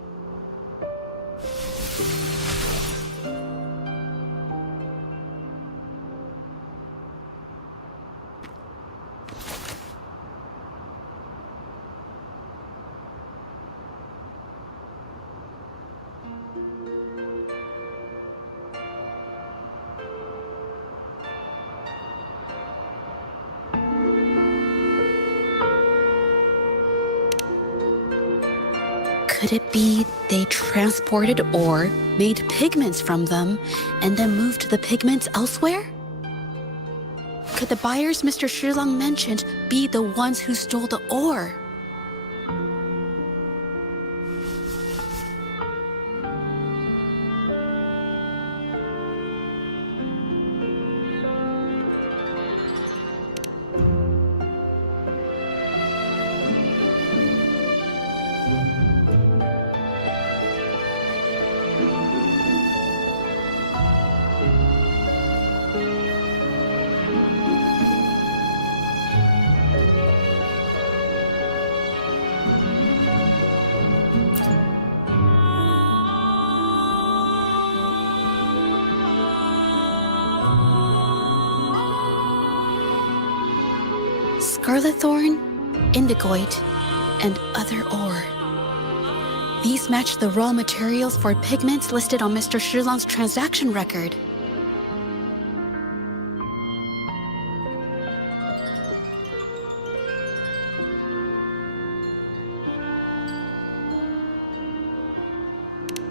Could it be they transported ore, made pigments from them, and then moved the pigments elsewhere? Could the buyers Mr. Shilang mentioned be the ones who stole the ore? Scarlet thorn, indigoite, and other ore. These match the raw materials for pigments listed on Mr. Shilang's transaction record.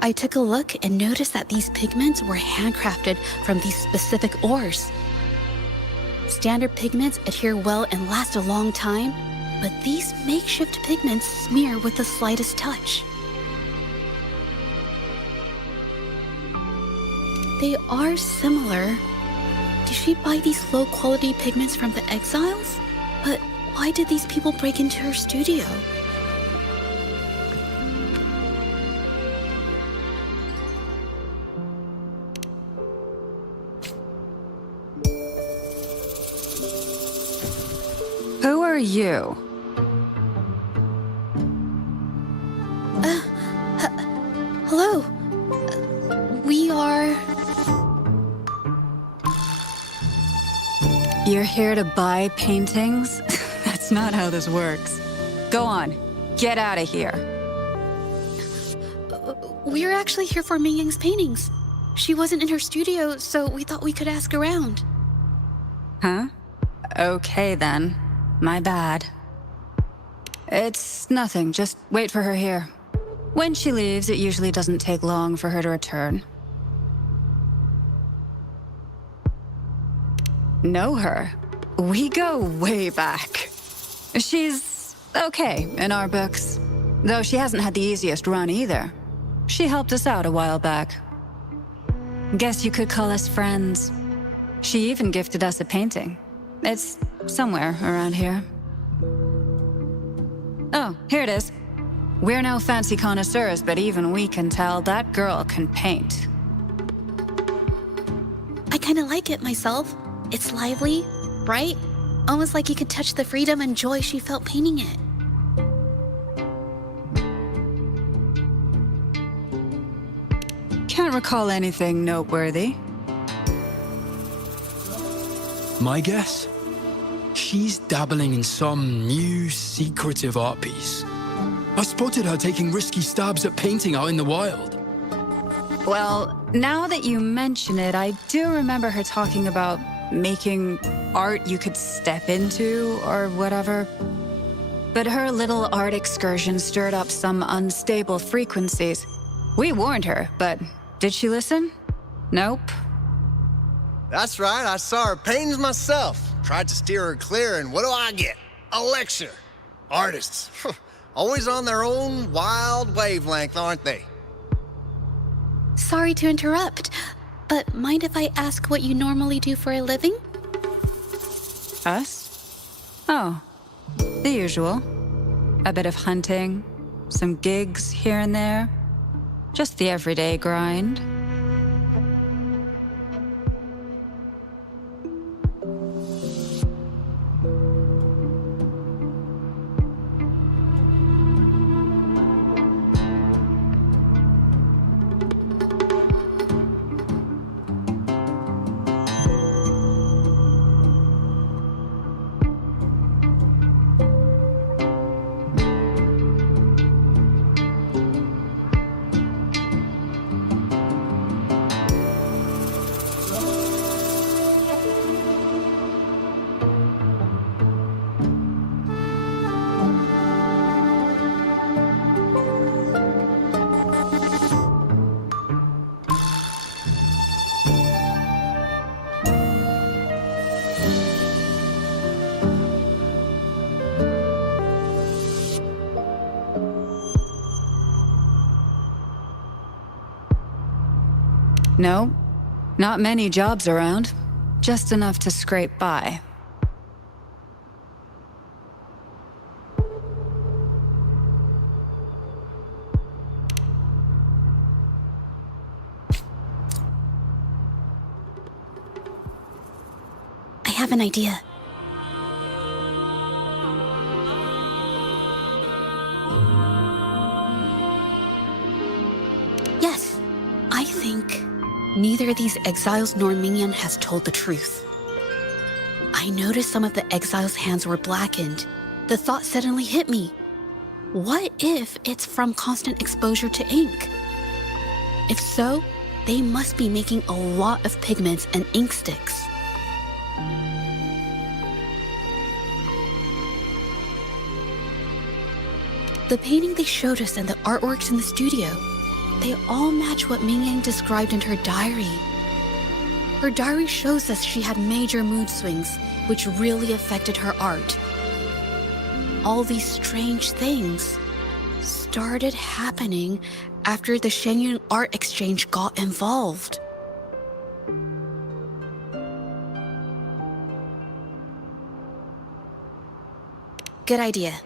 I took a look and noticed that these pigments were handcrafted from these specific ores. Standard pigments adhere well and last a long time, but these makeshift pigments smear with the slightest touch. They are similar. Did she buy these low-quality pigments from the exiles? But why did these people break into her studio? Who are you? Hello. We are... You're here to buy paintings? That's not how this works. Go on, get out of here. We're actually here for Ming Yang's paintings. She wasn't in her studio, so we thought we could ask around. Huh? Okay then. My bad. It's nothing, just wait for her here. When she leaves, it usually doesn't take long for her to return. Know her? We go way back. She's okay in our books, though she hasn't had the easiest run either. She helped us out a while back. Guess you could call us friends. She even gifted us a painting. It's somewhere around here. Oh, here it is. We're no fancy connoisseurs, but even we can tell that girl can paint. I kinda like it myself. It's lively, bright, almost like you could touch the freedom and joy she felt painting it. Can't recall anything noteworthy. My guess? She's dabbling in some new secretive art piece. I spotted her taking risky stabs at painting out in the wild. Well, now that you mention it, I do remember her talking about making art you could step into or whatever. But her little art excursion stirred up some unstable frequencies. We warned her, but did she listen? Nope. That's right, I saw her paintings myself. Tried to steer her clear, and what do I get? A lecture. Artists. Always on their own wild wavelength, aren't they? Sorry to interrupt, but mind if I ask what you normally do for a living? Us? Oh, the usual. A bit of hunting, some gigs here and there. Just the everyday grind. No, not many jobs around. Just enough to scrape by. I have an idea. Yes, I think neither these exiles nor Mingyan has told the truth. I noticed some of the exiles' hands were blackened. The thought suddenly hit me. What if it's from constant exposure to ink? If so, they must be making a lot of pigments and ink sticks. The painting they showed us and the artworks in the studio, they all match what Mingyang described in her diary. Her diary shows us she had major mood swings, which really affected her art. all these strange things started happening after the Shenyun Art Exchange got involved. Good idea.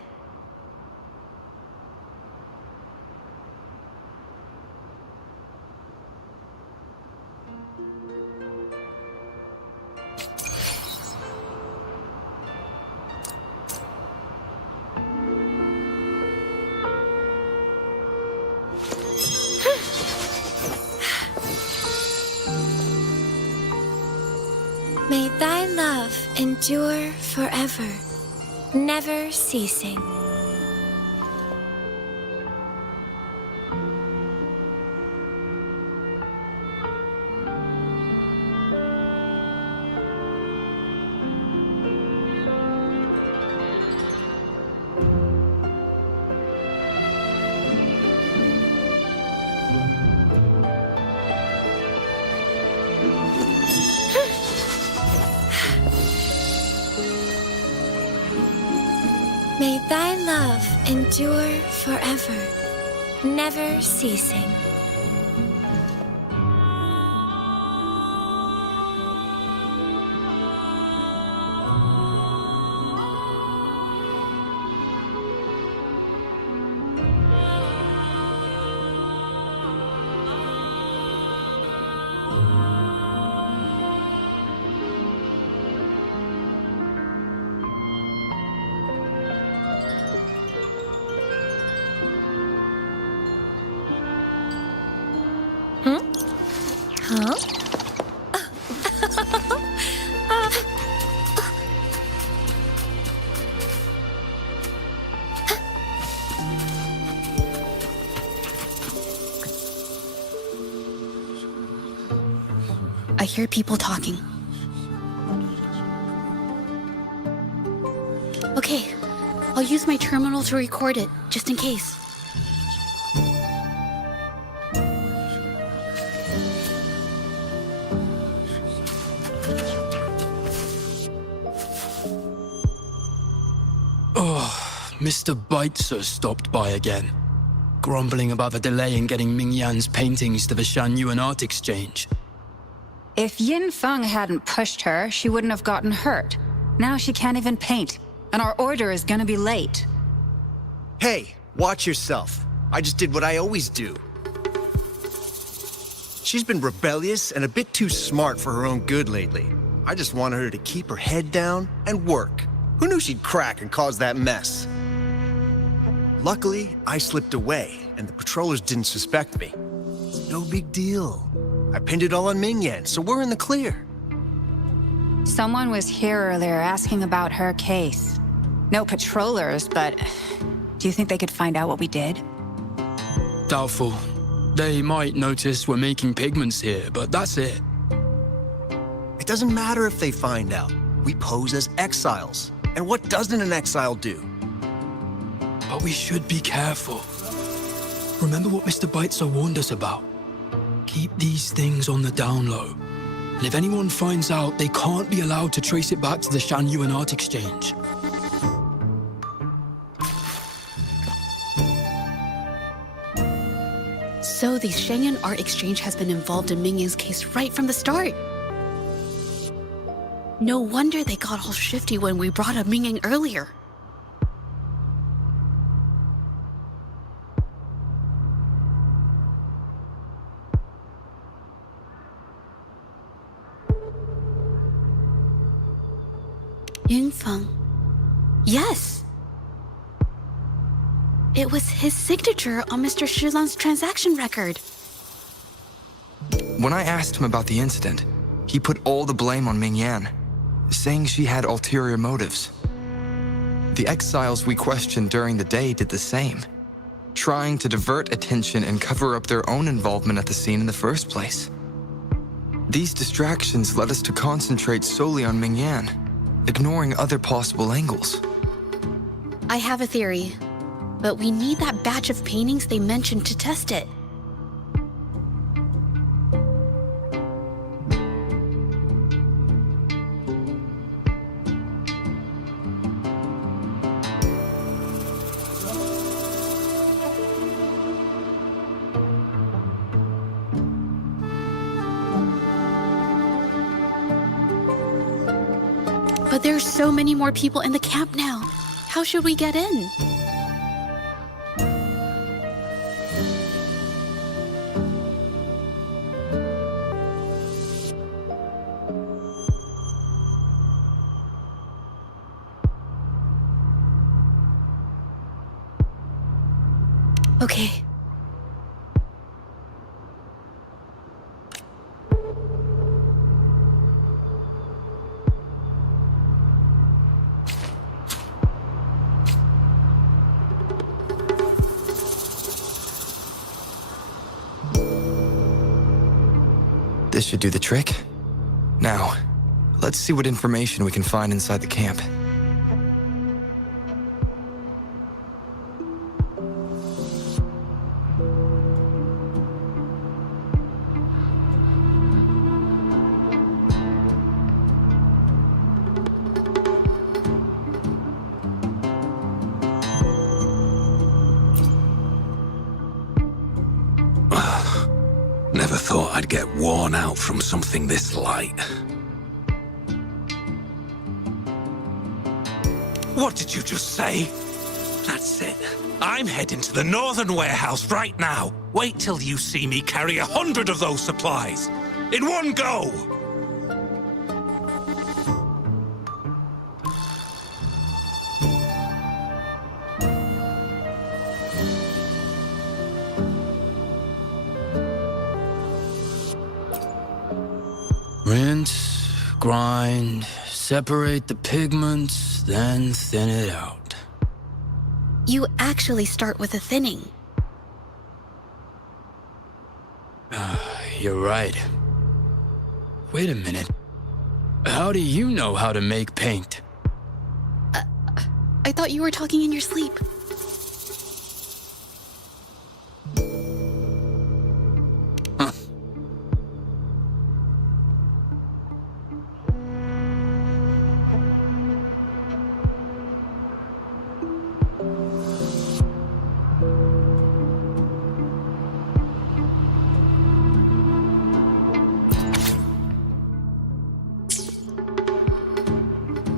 May thy love endure forever, never ceasing. May thy love endure forever, never ceasing. Huh? I hear people talking. Okay, I'll use my terminal to record it, just in case. Mr. Baitzer stopped by again, grumbling about the delay in getting Ming Yan's paintings to the Shanyuan Art Exchange. If Yin Feng hadn't pushed her, she wouldn't have gotten hurt. Now she can't even paint, and our order is gonna be late. Hey, watch yourself. I just did what I always do. She's been rebellious and a bit too smart for her own good lately. I just wanted her to keep her head down and work. Who knew she'd crack and cause that mess? Luckily, I slipped away, and the patrollers didn't suspect me. It's no big deal. I pinned it all on Ming Yan, so we're in the clear. Someone was here earlier asking about her case. No patrollers, but do you think they could find out what we did? Doubtful. They might notice we're making pigments here, but that's it. It doesn't matter if they find out. We pose as exiles. And what doesn't an exile do? But we should be careful. Remember what Mr. Baitzer warned us about? Keep these things on the down low. And if anyone finds out, they can't be allowed to trace it back to the Shanyuan Art Exchange. So the Shenyun Art Exchange has been involved in Ming Yan's case right from the start. No wonder they got all shifty when we brought up Ming Yang earlier. Yunfeng. Yes! It was his signature on Mr. Shilan's transaction record. When I asked him about the incident, he put all the blame on Ming Yan, saying she had ulterior motives. The exiles we questioned during the day did the same, trying to divert attention and cover up their own involvement at the scene in the first place. These distractions led us to concentrate solely on Ming Yan, ignoring other possible angles. I have a theory, but we need that batch of paintings they mentioned to test it. But there's so many more people in the camp now. How should we get in? Okay. This should do the trick. Now, let's see what information we can find inside the camp. Never thought I'd get worn out from something this light. What did you just say? That's it. I'm heading to the northern warehouse right now. Wait till you see me carry 100 of those supplies. In one go! Rinse, grind, separate the pigments, then thin it out. You actually start with a thinning. You're right. Wait a minute. How do you know how to make paint? I thought you were talking in your sleep.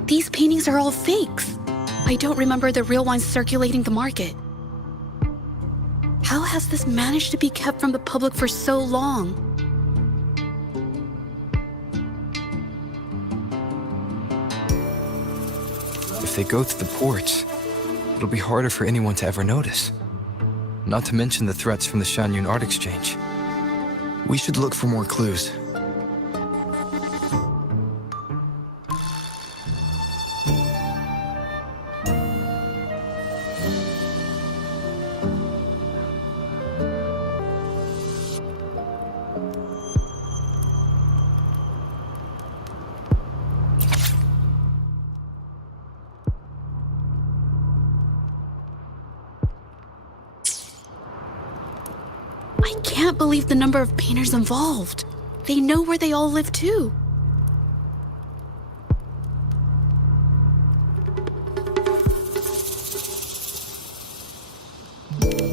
These paintings are all fakes. I don't remember the real ones circulating the market. How has this managed to be kept from the public for so long? If they go through the ports, it'll be harder for anyone to ever notice. Not to mention the threats from the Shanyun Art Exchange. We should look for more clues. I can't believe the number of painters involved. They know where they all live too.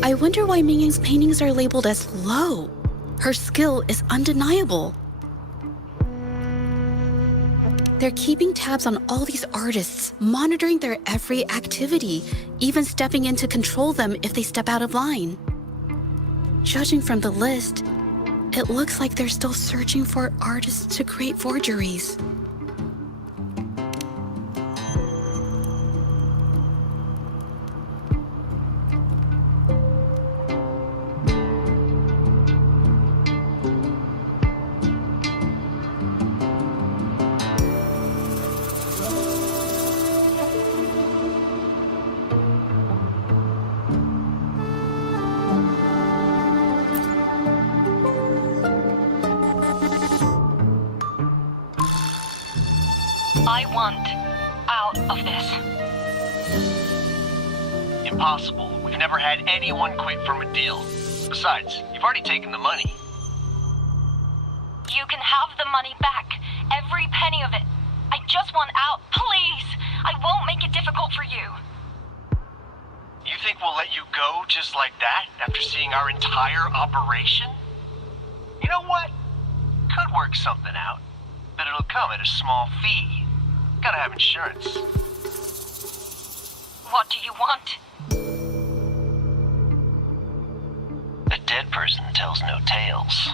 I wonder why Mingyang's paintings are labeled as low. Her skill is undeniable. They're keeping tabs on all these artists, monitoring their every activity, even stepping in to control them if they step out of line. Judging from the list, it looks like they're still searching for artists to create forgeries. I want out of this. Impossible. We've never had anyone quit from a deal. Besides, you've already taken the money. You can have the money back. Every penny of it. I just want out. Please! I won't make it difficult for you. You think we'll let you go just like that after seeing our entire operation? You know what? Could work something out, but it'll come at a small fee. Gotta have insurance. What do you want? A dead person tells no tales.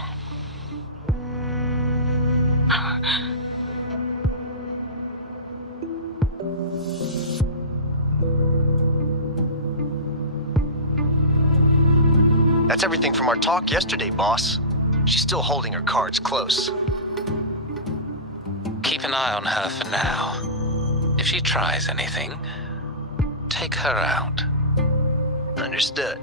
That's everything from our talk yesterday, boss. She's still holding her cards close. Keep an eye on her for now. If she tries anything, take her out. Understood.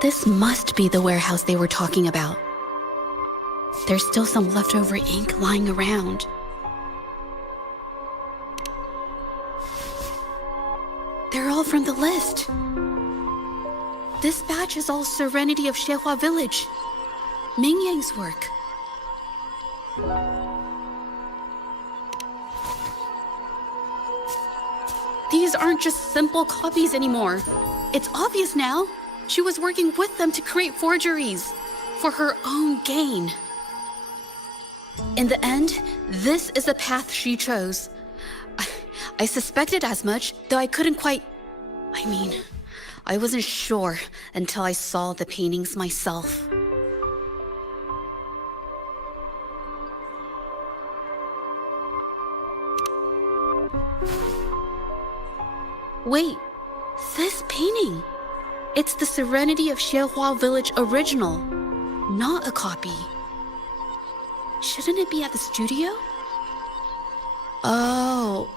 This must be the warehouse they were talking about. There's still some leftover ink lying around. They're all from the list. This batch is all Serenity of Xehua Village. Ming Yang's work. These aren't just simple copies anymore. It's obvious now. She was working with them to create forgeries for her own gain. In the end, this is the path she chose. I suspected as much, though I couldn't quite... I wasn't sure until I saw the paintings myself. Wait, this painting... It's the Serenity of Xehua Village original, not a copy. Shouldn't it be at the studio? Oh,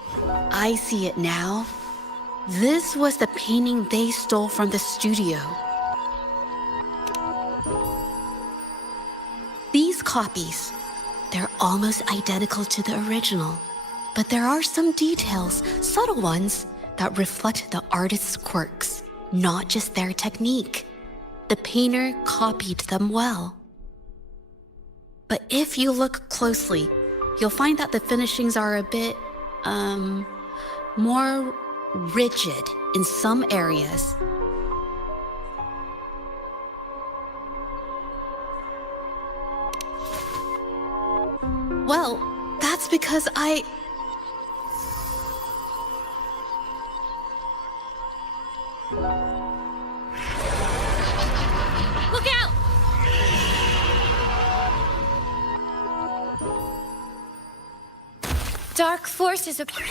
I see it now. This was the painting they stole from the studio. These copies, they're almost identical to the original, but there are some details, subtle ones, that reflect the artist's quirks. Not just their technique. The painter copied them well. But if you look closely, you'll find that the finishings are a bit, more rigid in some areas. Well, that's because Look out! Dark forces approach.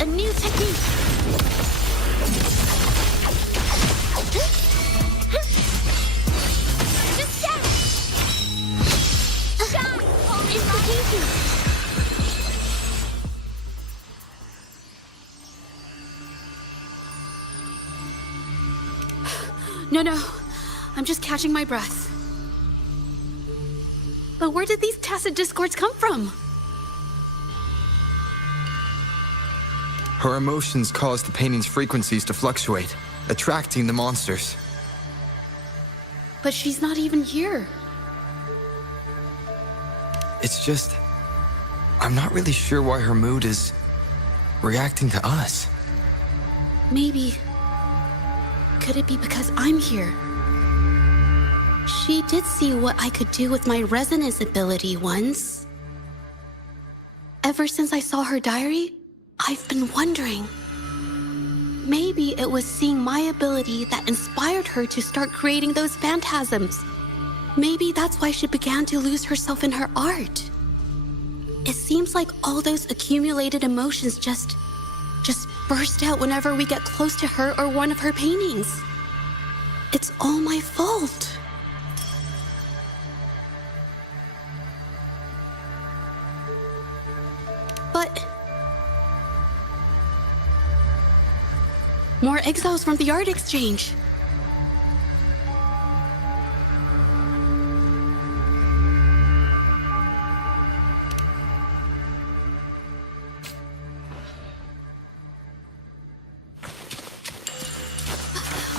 A new technique. Just dash. Shot. Invocation. No, I'm just catching my breath. But where did these tacit discords come from? Her emotions caused the painting's frequencies to fluctuate, attracting the monsters. But she's not even here. It's just... I'm not really sure why her mood is reacting to us. Maybe... Could it be because I'm here? She did see what I could do with my resonance ability once. Ever since I saw her diary, I've been wondering. Maybe it was seeing my ability that inspired her to start creating those phantasms. Maybe that's why she began to lose herself in her art. It seems like all those accumulated emotions just burst out whenever we get close to her or one of her paintings. It's all my fault. But more exiles from the art exchange.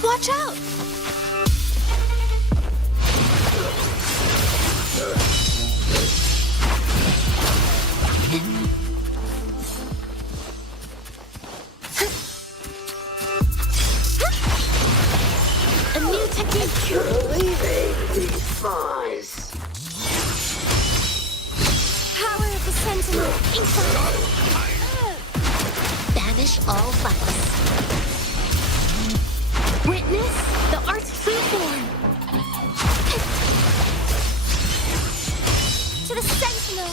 Watch out! A new technique. Power of the Sentinel. Inside. Banish all vice. Witness the art's true form. To the Sentinel.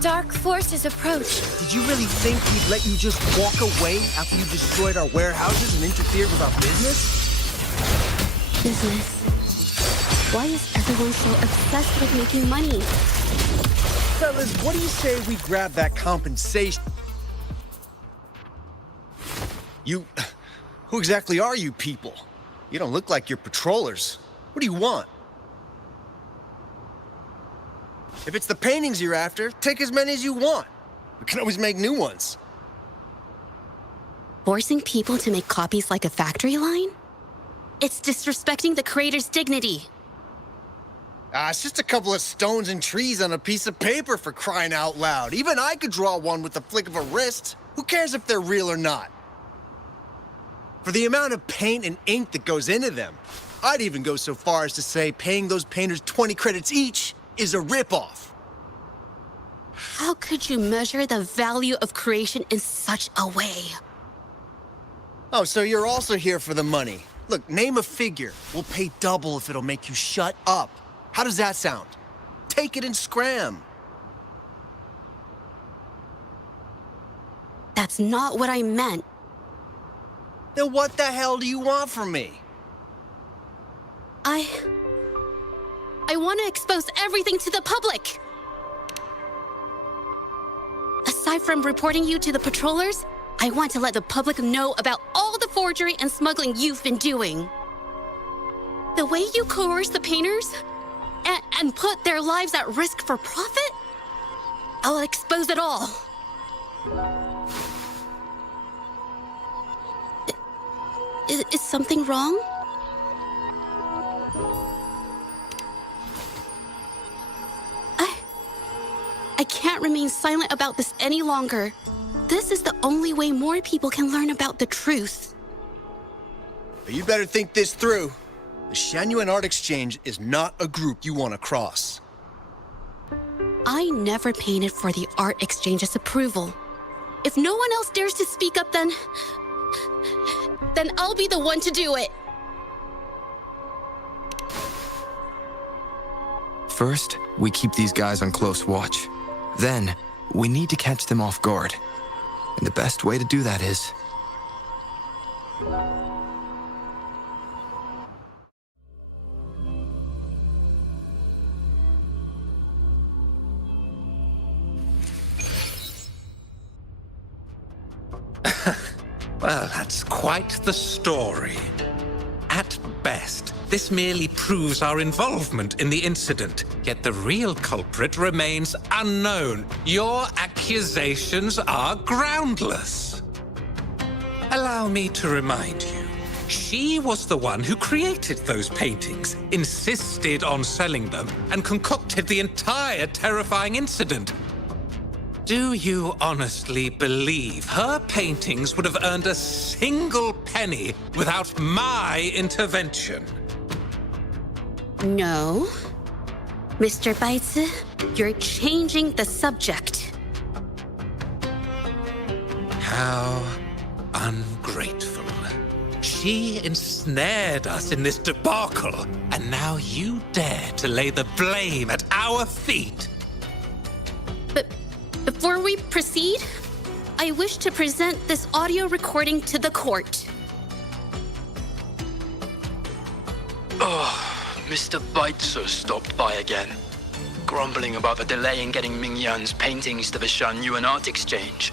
Dark forces approach. Did you really think we'd let you just walk away after you destroyed our warehouses and interfered with our business? Business. Why is everyone so obsessed with making money? Fellas, what do you say we grab that compensation? Who exactly are you people? You don't look like you're patrollers. What do you want? If it's the paintings you're after, take as many as you want. We can always make new ones. Forcing people to make copies like a factory line? It's disrespecting the creator's dignity. It's just a couple of stones and trees on a piece of paper, for crying out loud. Even I could draw one with the flick of a wrist. Who cares if they're real or not? For the amount of paint and ink that goes into them, I'd even go so far as to say paying those painters 20 credits each is a ripoff. How could you measure the value of creation in such a way? Oh, so you're also here for the money. Look, name a figure. We'll pay double if it'll make you shut up. How does that sound? Take it and scram. That's not what I meant. Then what the hell do you want from me? I want to expose everything to the public. Aside from reporting you to the patrollers, I want to let the public know about all the forgery and smuggling you've been doing. The way you coerce the painters and put their lives at risk for profit? I'll expose it all. Is something wrong? I can't remain silent about this any longer. This is the only way more people can learn about the truth. But you better think this through. The Shanyuan Art Exchange is not a group you want to cross. I never painted for the Art Exchange's approval. If no one else dares to speak up, then I'll be the one to do it. First, we keep these guys on close watch. Then, we need to catch them off guard. And the best way to do that is... Well, that's quite the story. At best, this merely proves our involvement in the incident, yet the real culprit remains unknown. Your accusations are groundless. Allow me to remind you, she was the one who created those paintings, insisted on selling them, and concocted the entire terrifying incident. Do you honestly believe her paintings would have earned a single penny without my intervention? No. Mr. Baitsu, you're changing the subject. How ungrateful. She ensnared us in this debacle, and now you dare to lay the blame at our feet. But before we proceed, I wish to present this audio recording to the court. Mr. Baitsu stopped by again, grumbling about the delay in getting Ming Yan's paintings to the Shanyuan Art Exchange.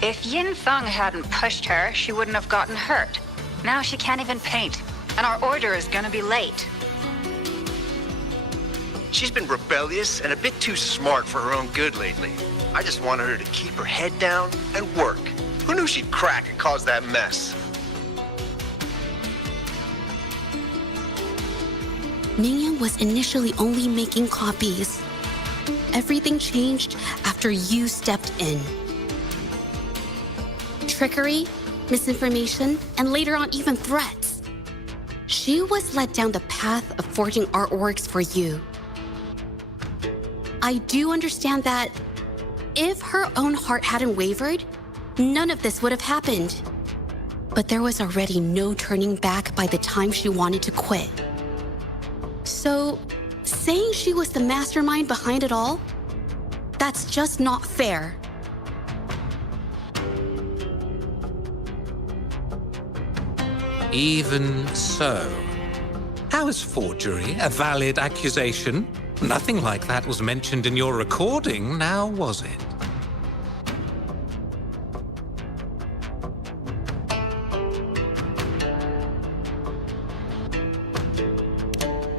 If Yin Feng hadn't pushed her, she wouldn't have gotten hurt. Now she can't even paint, and our order is gonna be late. She's been rebellious and a bit too smart for her own good lately. I just wanted her to keep her head down and work. Who knew she'd crack and cause that mess? Mingyan was initially only making copies. Everything changed after you stepped in. Trickery, misinformation, and later on even threats. She was led down the path of forging artworks for you. I do understand that if her own heart hadn't wavered, none of this would have happened. But there was already no turning back by the time she wanted to quit. So, saying she was the mastermind behind it all, that's just not fair. Even so, how is forgery a valid accusation? Nothing like that was mentioned in your recording, now was it?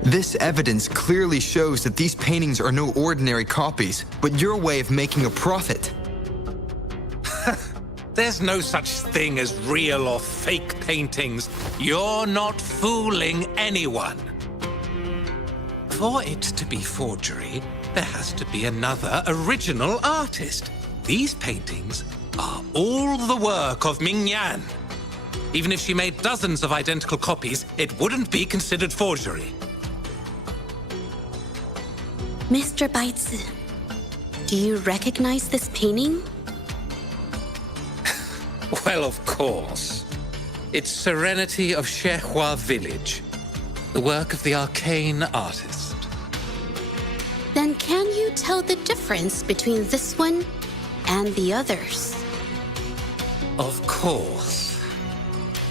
This evidence clearly shows that these paintings are no ordinary copies, but your way of making a profit. There's no such thing as real or fake paintings. You're not fooling anyone. For it to be forgery, there has to be another original artist. These paintings are all the work of Ming Yan. Even if she made dozens of identical copies, it wouldn't be considered forgery. Mr. Baitsu, do you recognize this painting? Well, of course. It's Serenity of Shehua Village, the work of the arcane artist. Then can you tell the difference between this one and the others? Of course.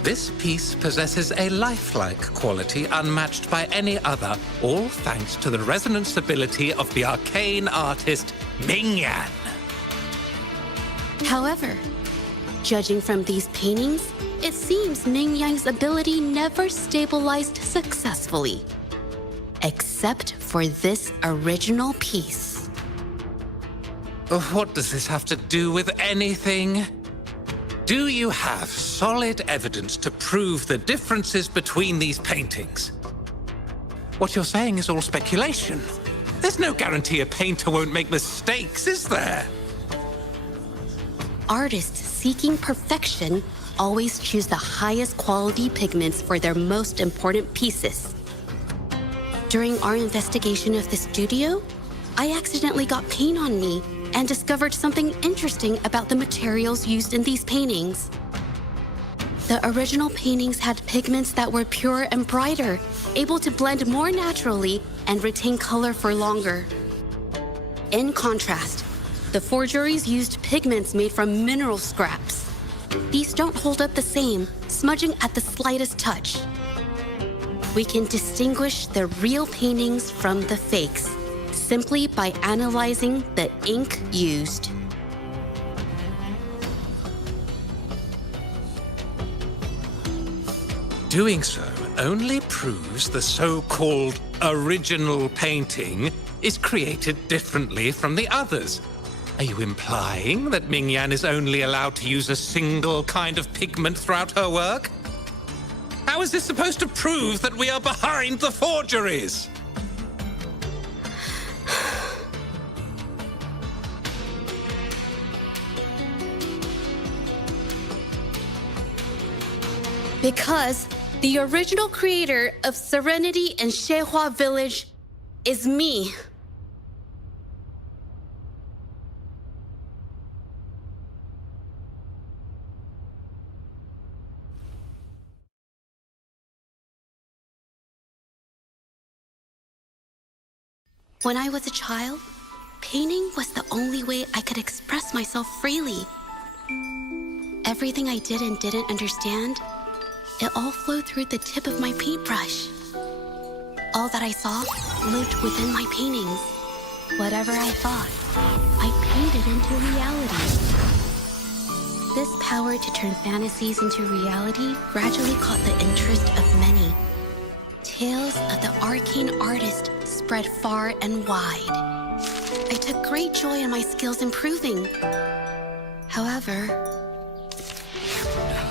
This piece possesses a lifelike quality unmatched by any other, all thanks to the resonance ability of the arcane artist Ming Yan. However, judging from these paintings, it seems Ming Yan's ability never stabilized successfully. Except for this original piece. What does this have to do with anything? Do you have solid evidence to prove the differences between these paintings? What you're saying is all speculation. There's no guarantee a painter won't make mistakes, is there? Artists seeking perfection always choose the highest quality pigments for their most important pieces. During our investigation of the studio, I accidentally got paint on me and discovered something interesting about the materials used in these paintings. The original paintings had pigments that were purer and brighter, able to blend more naturally and retain color for longer. In contrast, the forgeries used pigments made from mineral scraps. These don't hold up the same, smudging at the slightest touch. We can distinguish the real paintings from the fakes simply by analyzing the ink used. Doing so only proves the so-called original painting is created differently from the others. Are you implying that Ming Yan is only allowed to use a single kind of pigment throughout her work? How is this supposed to prove that we are behind the forgeries? Because the original creator of Serenity and Xuehua Village is me. When I was a child, painting was the only way I could express myself freely. Everything I did and didn't understand, it all flowed through the tip of my paintbrush. All that I saw lived within my paintings. Whatever I thought, I painted into reality. This power to turn fantasies into reality gradually caught the interest of many. Tales of the arcane artist spread far and wide. I took great joy in my skills improving. However,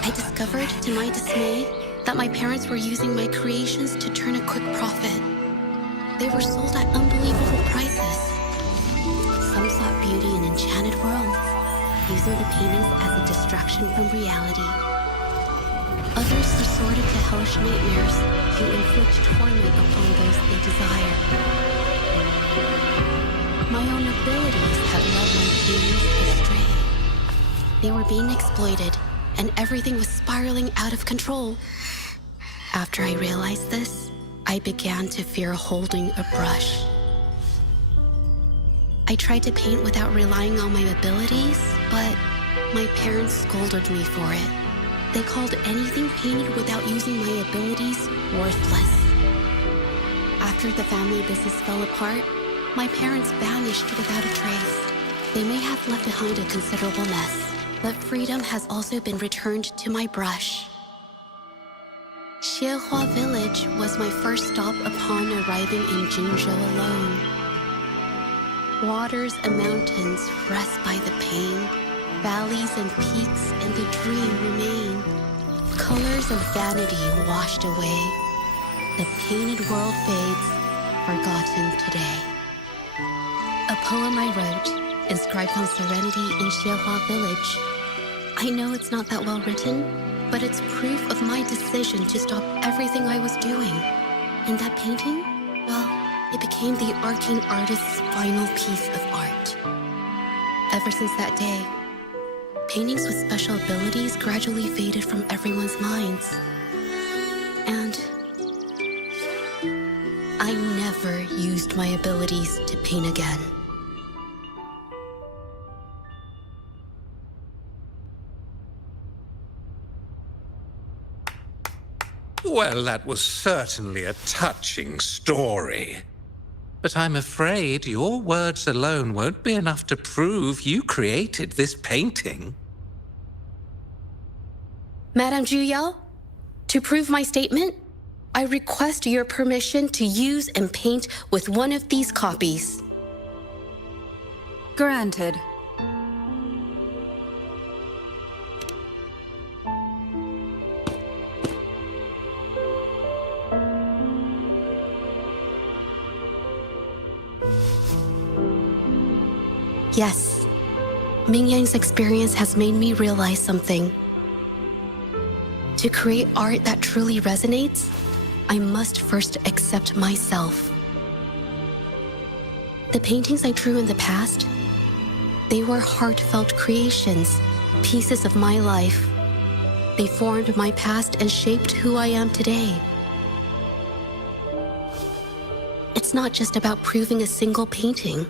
I discovered to my dismay that my parents were using my creations to turn a quick profit. They were sold at unbelievable prices. Some sought beauty in enchanted worlds, using the paintings as a distraction from reality. Others resorted to hellish nightmares to inflict torment upon those they desire. My own abilities have led my paintings astray. They were being exploited, and everything was spiraling out of control. After I realized this, I began to fear holding a brush. I tried to paint without relying on my abilities, but my parents scolded me for it. They called anything painted without using my abilities worthless. After the family business fell apart, my parents vanished without a trace. They may have left behind a considerable mess, but freedom has also been returned to my brush. Xuehua Village was my first stop upon arriving in Jinzhou alone. Waters and mountains rest by the pain. Valleys and peaks and the dream remain. Colors of vanity washed away. The painted world fades, forgotten today. A poem I wrote, inscribed on Serenity in Xuehua Village. I know it's not that well written, but it's proof of my decision to stop everything I was doing. And that painting, well, it became the arcane artist's final piece of art. Ever since that day, paintings with special abilities gradually faded from everyone's minds. And I never used my abilities to paint again. Well, that was certainly a touching story. But I'm afraid your words alone won't be enough to prove you created this painting. Madame Juyao, to prove my statement, I request your permission to use and paint with one of these copies. Granted. Yes, Ming Yang's experience has made me realize something. To create art that truly resonates, I must first accept myself. The paintings I drew in the past, they were heartfelt creations, pieces of my life. They formed my past and shaped who I am today. It's not just about proving a single painting.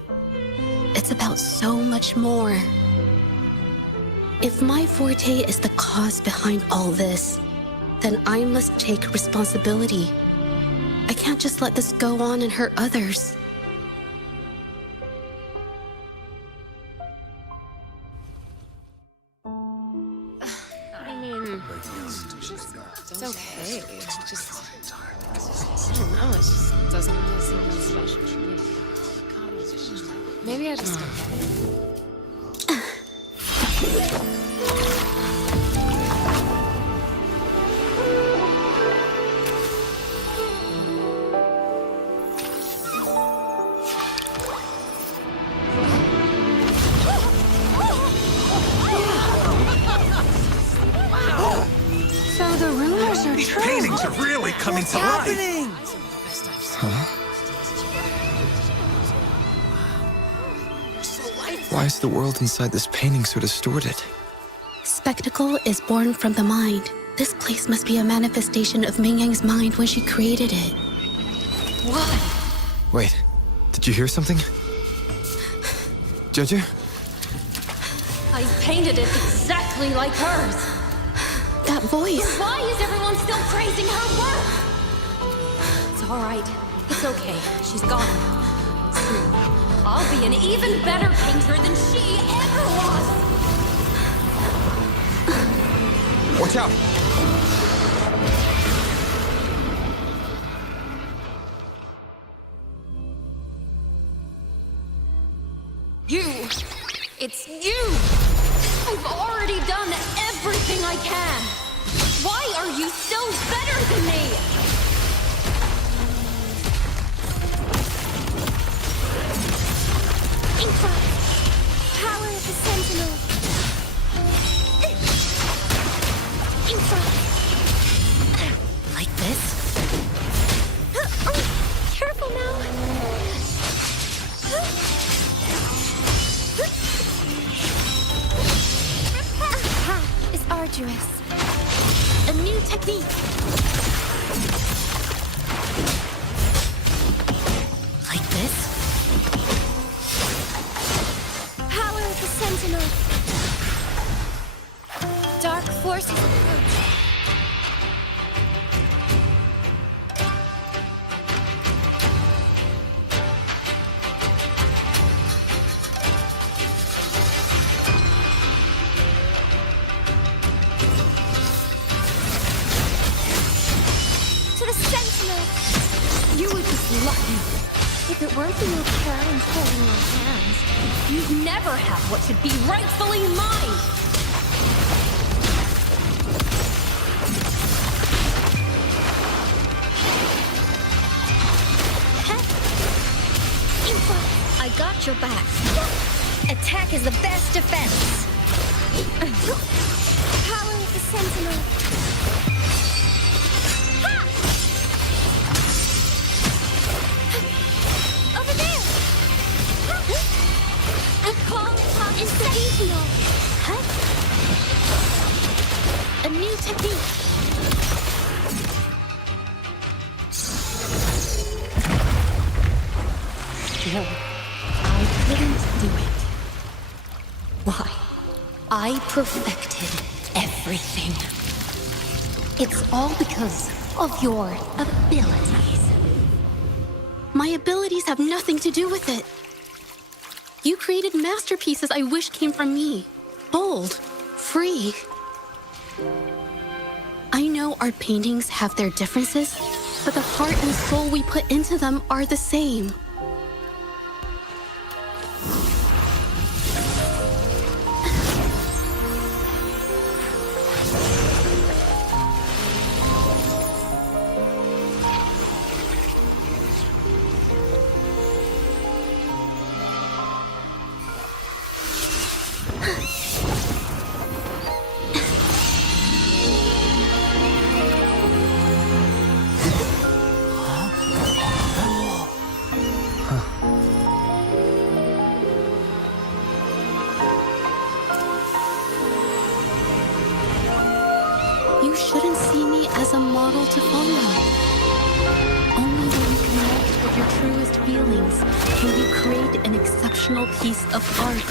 It's about so much more. If my forte is the cause behind all this, then I must take responsibility. I can't just let this go on and hurt others. I mean, it's okay. It's just, I don't know, it just doesn't really seem that special to me. Maybe I just don't get it. So the rumors paintings are really coming to life. Why is the world inside this painting so distorted? Spectacle is born from the mind. This place must be a manifestation of Ming Yang's mind when she created it. What? Wait, did you hear something? Jeje? I painted it exactly like hers. That voice. So why is everyone still praising her work? It's all right. It's okay. She's gone. Soon, I'll be an even better painter than she ever was. Watch out! You! It's you! I've already done everything I can! Why are you still better than me? Infra! Power of the Sentinel! Infra! Like this? Careful now! Is arduous. A new technique. Like this. Power of the Sentinel. Dark forces approach. You were just lucky. If it weren't for your parents holding your hands, you'd never have what should be rightfully mine! Info, I got your back. Attack is the best defense. Power of the Sentinel. Over there! A call inspirational! Huh? A new technique! No, I couldn't do it. Why? I perfected everything. It's all because of your abilities. My abilities have nothing to do with it. You created masterpieces I wish came from me. Bold, free. I know our paintings have their differences, but the heart and soul we put into them are the same. You shouldn't see me as a model to follow. Only when you connect with your truest feelings can you create an exceptional piece of art.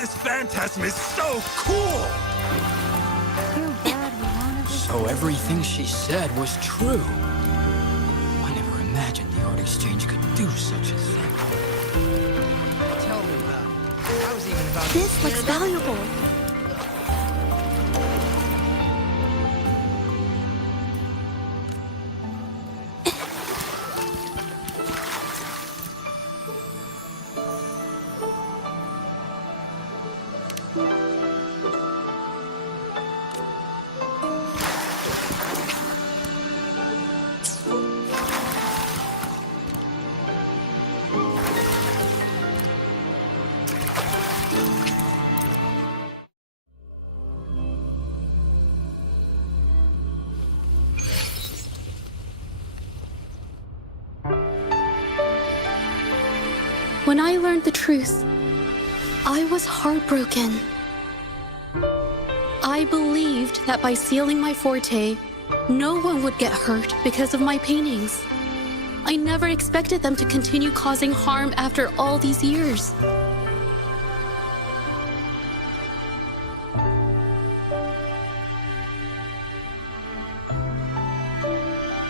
This phantasm is so cool! So everything she said was true. I never imagined the art exchange could do such a thing. Tell me about it. I was even about to This looks valuable. When I learned the truth, I was heartbroken. I believed that by sealing my forte, no one would get hurt because of my paintings. I never expected them to continue causing harm after all these years.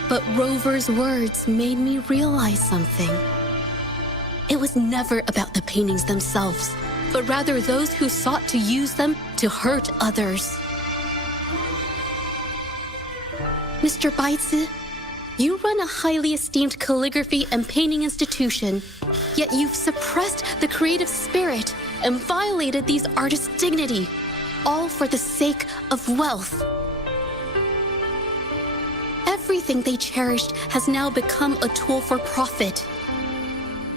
But Rover's words made me realize something. It was never about the paintings themselves, but rather those who sought to use them to hurt others. Mr. Baitsu, you run a highly esteemed calligraphy and painting institution, yet you've suppressed the creative spirit and violated these artists' dignity, all for the sake of wealth. Everything they cherished has now become a tool for profit.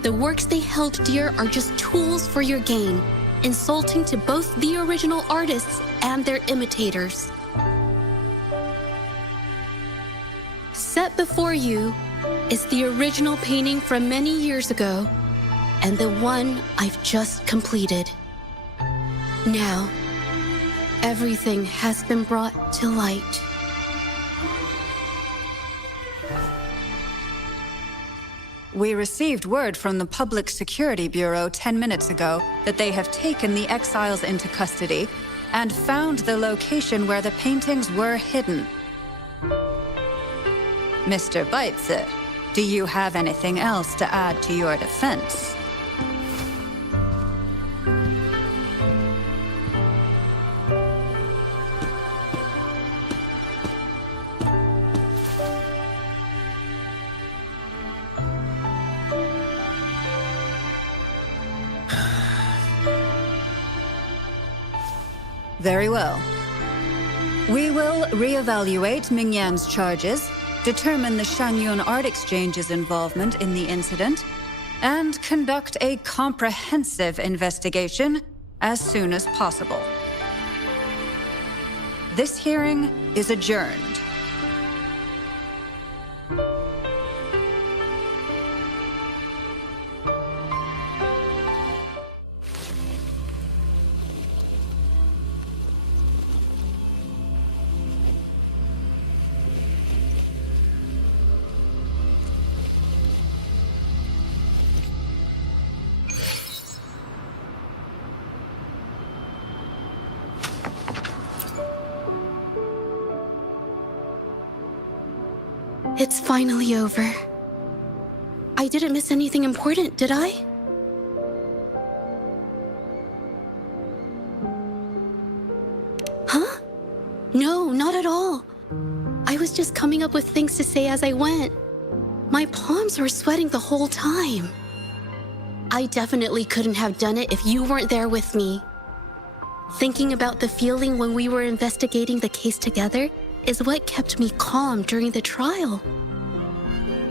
The works they held dear are just tools for your gain, insulting to both the original artists and their imitators. Set before you is the original painting from many years ago, and the one I've just completed. Now, everything has been brought to light. We received word from the Public Security Bureau 10 minutes ago that they have taken the exiles into custody and found the location where the paintings were hidden. Mr. Baitsu, do you have anything else to add to your defense? Very well. We will reevaluate Mingyan's charges, determine the Shangyun Art Exchange's involvement in the incident, and conduct a comprehensive investigation as soon as possible. This hearing is adjourned. It's finally over. I didn't miss anything important, did I? Huh? No, not at all. I was just coming up with things to say as I went. My palms were sweating the whole time. I definitely couldn't have done it if you weren't there with me. Thinking about the feeling when we were investigating the case together is what kept me calm during the trial.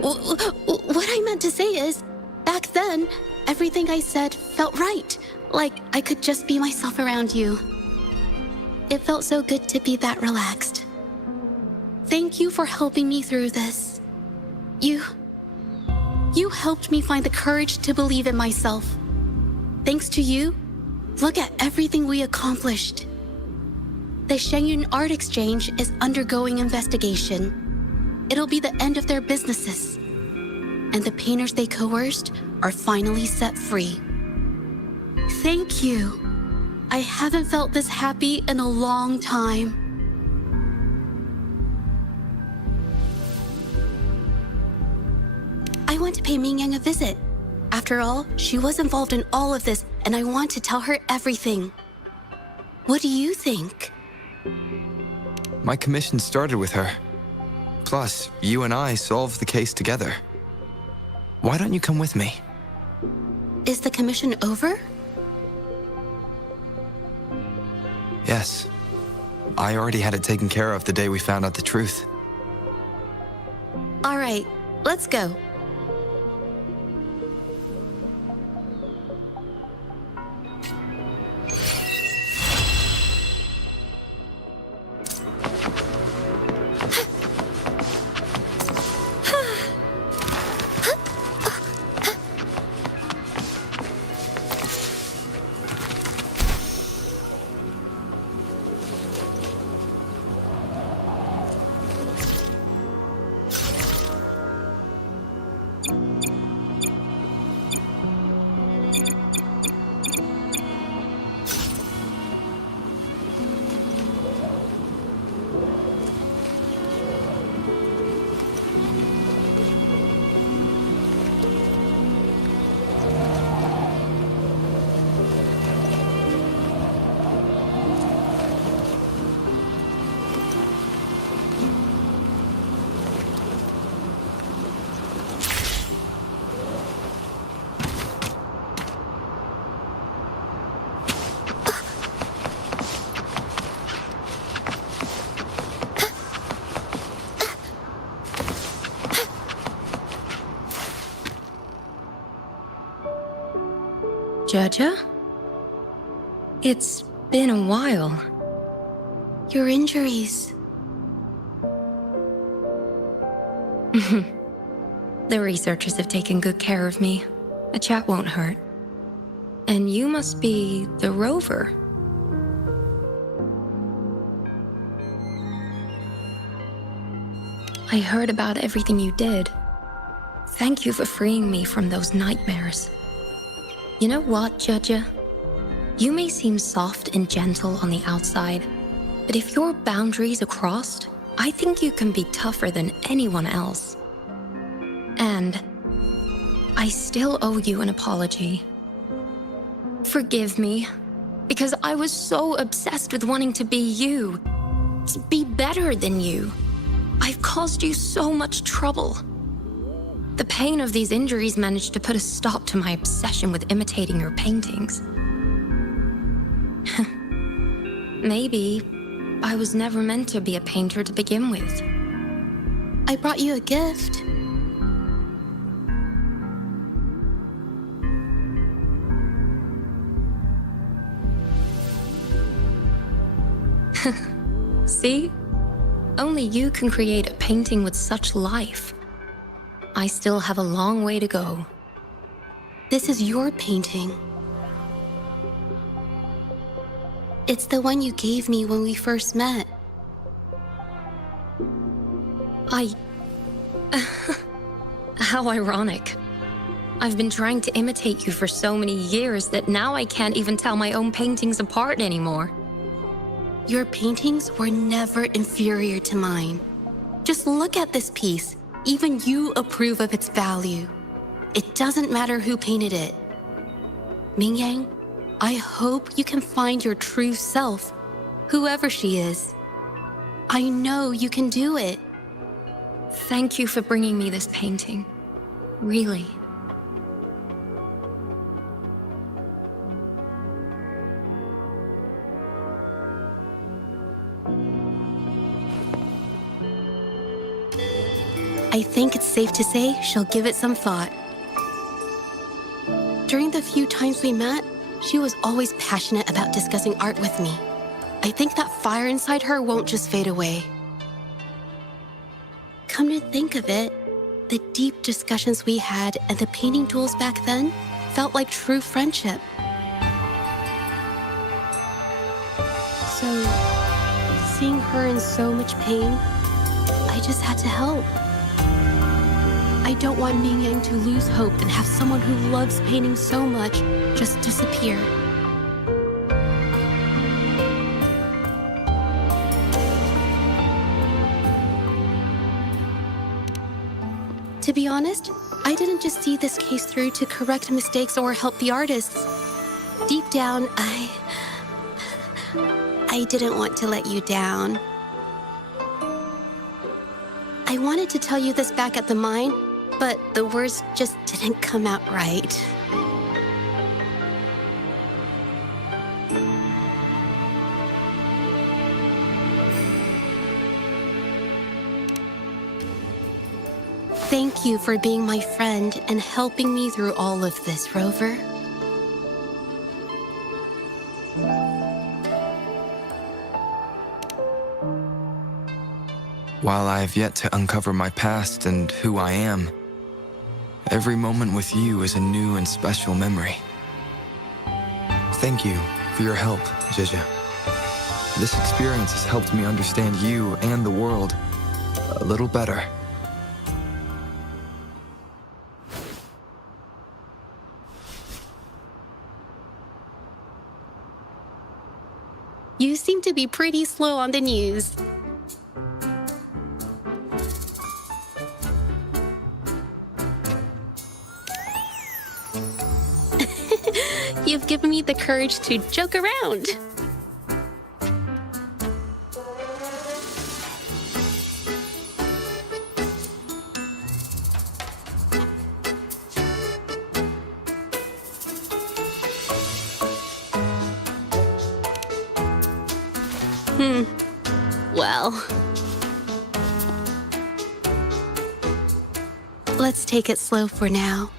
What I meant to say is, back then, everything I said felt right, like I could just be myself around you. It felt so good to be that relaxed. Thank you for helping me through this. You helped me find the courage to believe in myself. Thanks to you, look at everything we accomplished. The Shangyun Art Exchange is undergoing investigation. It'll be the end of their businesses. And the painters they coerced are finally set free. Thank you. I haven't felt this happy in a long time. I want to pay Mingyang a visit. After all, she was involved in all of this, and I want to tell her everything. What do you think? My commission started with her. Plus, you and I solved the case together. Why don't you come with me? Is the commission over? Yes. I already had it taken care of the day we found out the truth. All right, let's go. Judge? It's been a while. Your injuries. The researchers have taken good care of me. A chat won't hurt. And you must be the rover. I heard about everything you did. Thank you for freeing me from those nightmares. You know what, Judge? You may seem soft and gentle on the outside, but if your boundaries are crossed, I think you can be tougher than anyone else. And I still owe you an apology. Forgive me, because I was so obsessed with wanting to be you, to be better than you. I've caused you so much trouble. The pain of these injuries managed to put a stop to my obsession with imitating your paintings. Maybe I was never meant to be a painter to begin with. I brought you a gift. See? Only you can create a painting with such life. I still have a long way to go. This is your painting. It's the one you gave me when we first met. How ironic. I've been trying to imitate you for so many years that now I can't even tell my own paintings apart anymore. Your paintings were never inferior to mine. Just look at this piece. Even you approve of its value. It doesn't matter who painted it. Mingyang, I hope you can find your true self, whoever she is. I know you can do it. Thank you for bringing me this painting. Really. I think it's safe to say she'll give it some thought. During the few times we met, she was always passionate about discussing art with me. I think that fire inside her won't just fade away. Come to think of it, the deep discussions we had and the painting duels back then felt like true friendship. So, seeing her in so much pain, I just had to help. I don't want Mingyang to lose hope and have someone who loves painting so much just disappear. To be honest, I didn't just see this case through to correct mistakes or help the artists. Deep down, I didn't want to let you down. I wanted to tell you this back at the mine, but the words just didn't come out right. Thank you for being my friend and helping me through all of this, Rover. While I have yet to uncover my past and who I am, every moment with you is a new and special memory. Thank you for your help, Jizya. This experience has helped me understand you and the world a little better. You seem to be pretty slow on the news. You've given me the courage to joke around. Well, let's take it slow for now.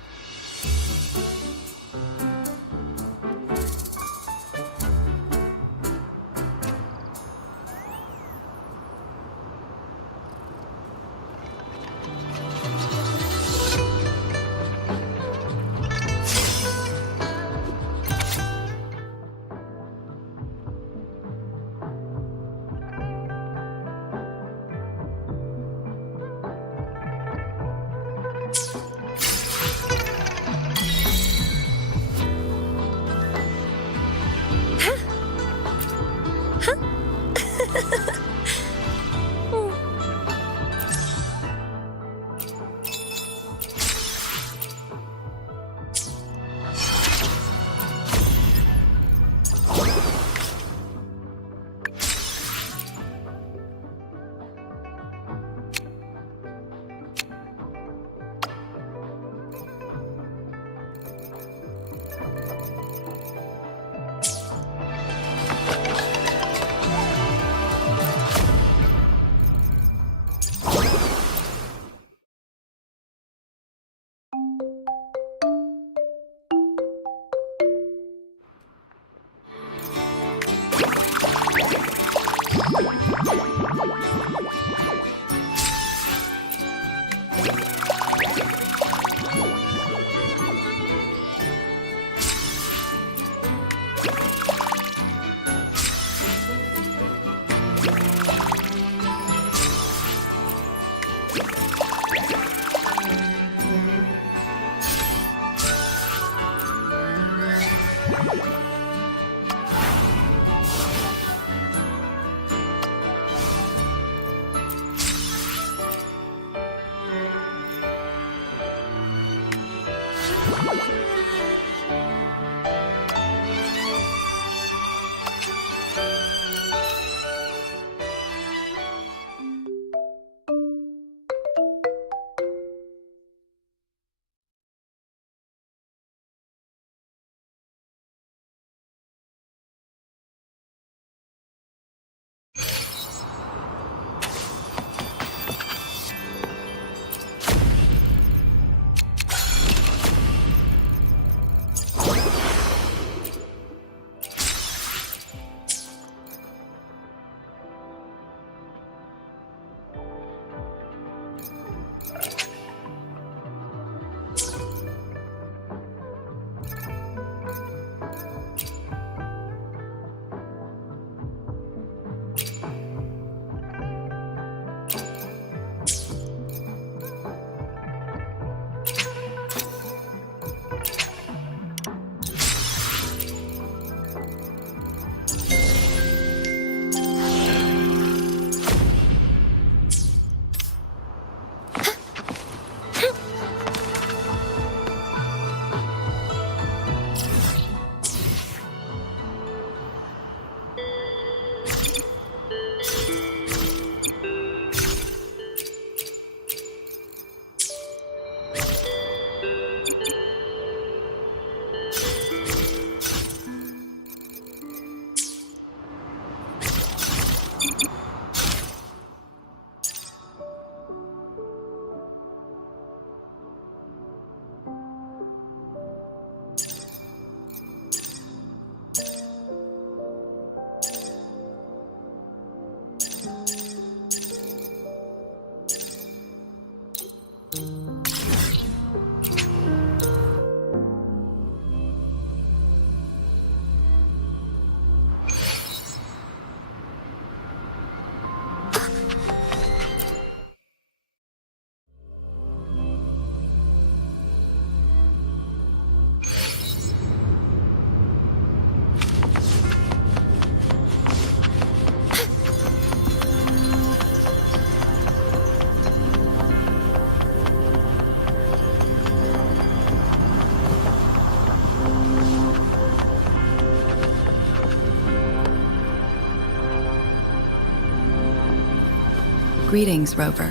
Greetings, Rover.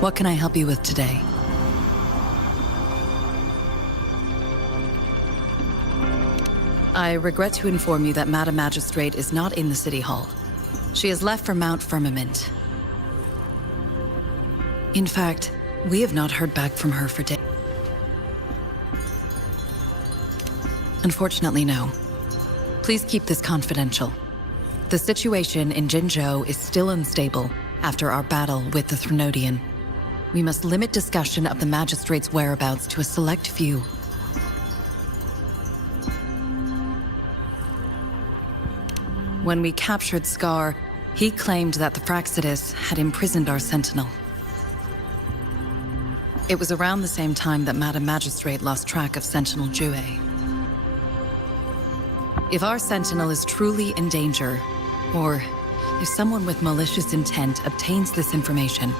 What can I help you with today? I regret to inform you that Madam Magistrate is not in the City Hall. She has left for Mount Firmament. In fact, we have not heard back from her for days. Unfortunately, no. Please keep this confidential. The situation in Jinzhou is still unstable after our battle with the Threnodian. We must limit discussion of the Magistrate's whereabouts to a select few. When we captured Scar, he claimed that the Fraxidus had imprisoned our Sentinel. It was around the same time that Madam Magistrate lost track of Sentinel Jue. If our Sentinel is truly in danger, or if someone with malicious intent obtains this information,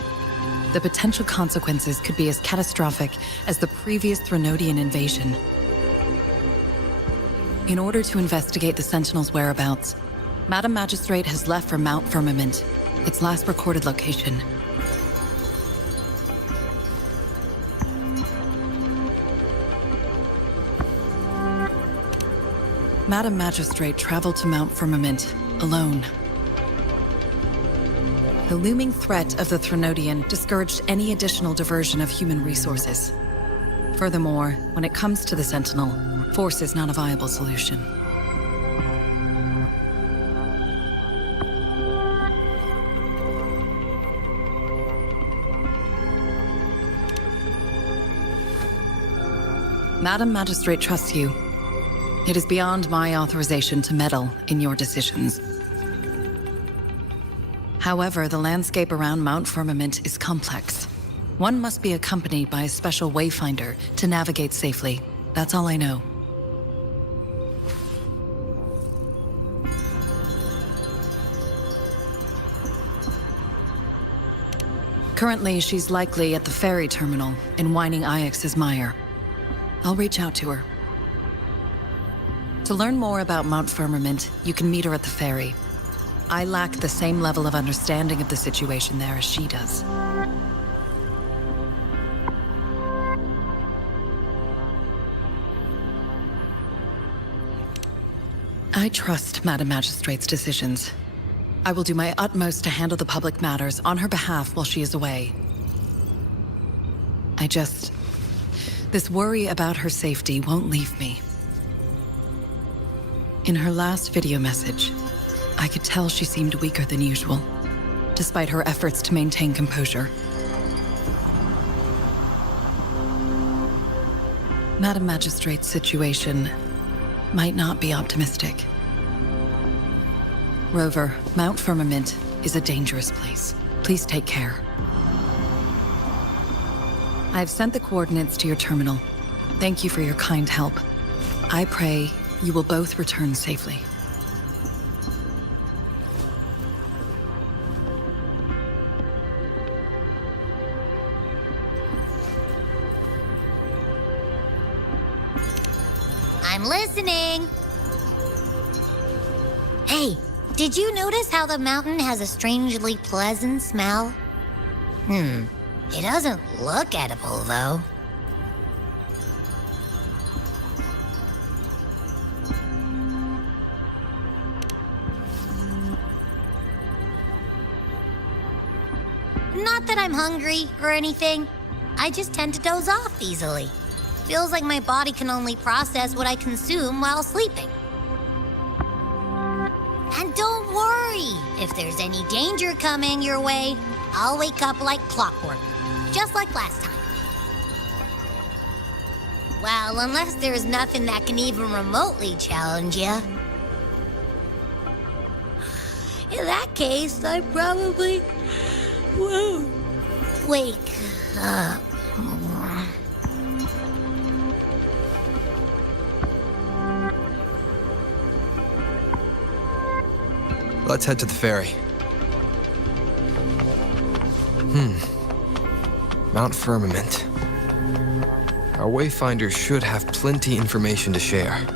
the potential consequences could be as catastrophic as the previous Threnodian invasion. In order to investigate the Sentinel's whereabouts, Madam Magistrate has left for Mount Firmament, its last recorded location. Madam Magistrate traveled to Mount Firmament alone. The looming threat of the Threnodian discouraged any additional diversion of human resources. Furthermore, when it comes to the Sentinel, force is not a viable solution. Madam Magistrate trusts you. It is beyond my authorization to meddle in your decisions. However, the landscape around Mount Firmament is complex. One must be accompanied by a special wayfinder to navigate safely. That's all I know. Currently, she's likely at the ferry terminal in Whining Ix's Mire. I'll reach out to her. To learn more about Mount Firmament, you can meet her at the ferry. I lack the same level of understanding of the situation there as she does. I trust Madam Magistrate's decisions. I will do my utmost to handle the public matters on her behalf while she is away. This worry about her safety won't leave me. In her last video message, I could tell she seemed weaker than usual, despite her efforts to maintain composure. Madam Magistrate's situation might not be optimistic. Rover, Mount Firmament is a dangerous place. Please take care. I've sent the coordinates to your terminal. Thank you for your kind help. I pray you will both return safely. I'm listening. Hey, did you notice how the mountain has a strangely pleasant smell? It doesn't look edible, though. Not that I'm hungry or anything. I just tend to doze off easily. Feels like my body can only process what I consume while sleeping. And don't worry, if there's any danger coming your way, I'll wake up like clockwork, just like last time. Well, unless there's nothing that can even remotely challenge you. In that case, I probably won't wake up. Let's head to the ferry. Mount Firmament. Our wayfinders should have plenty information to share.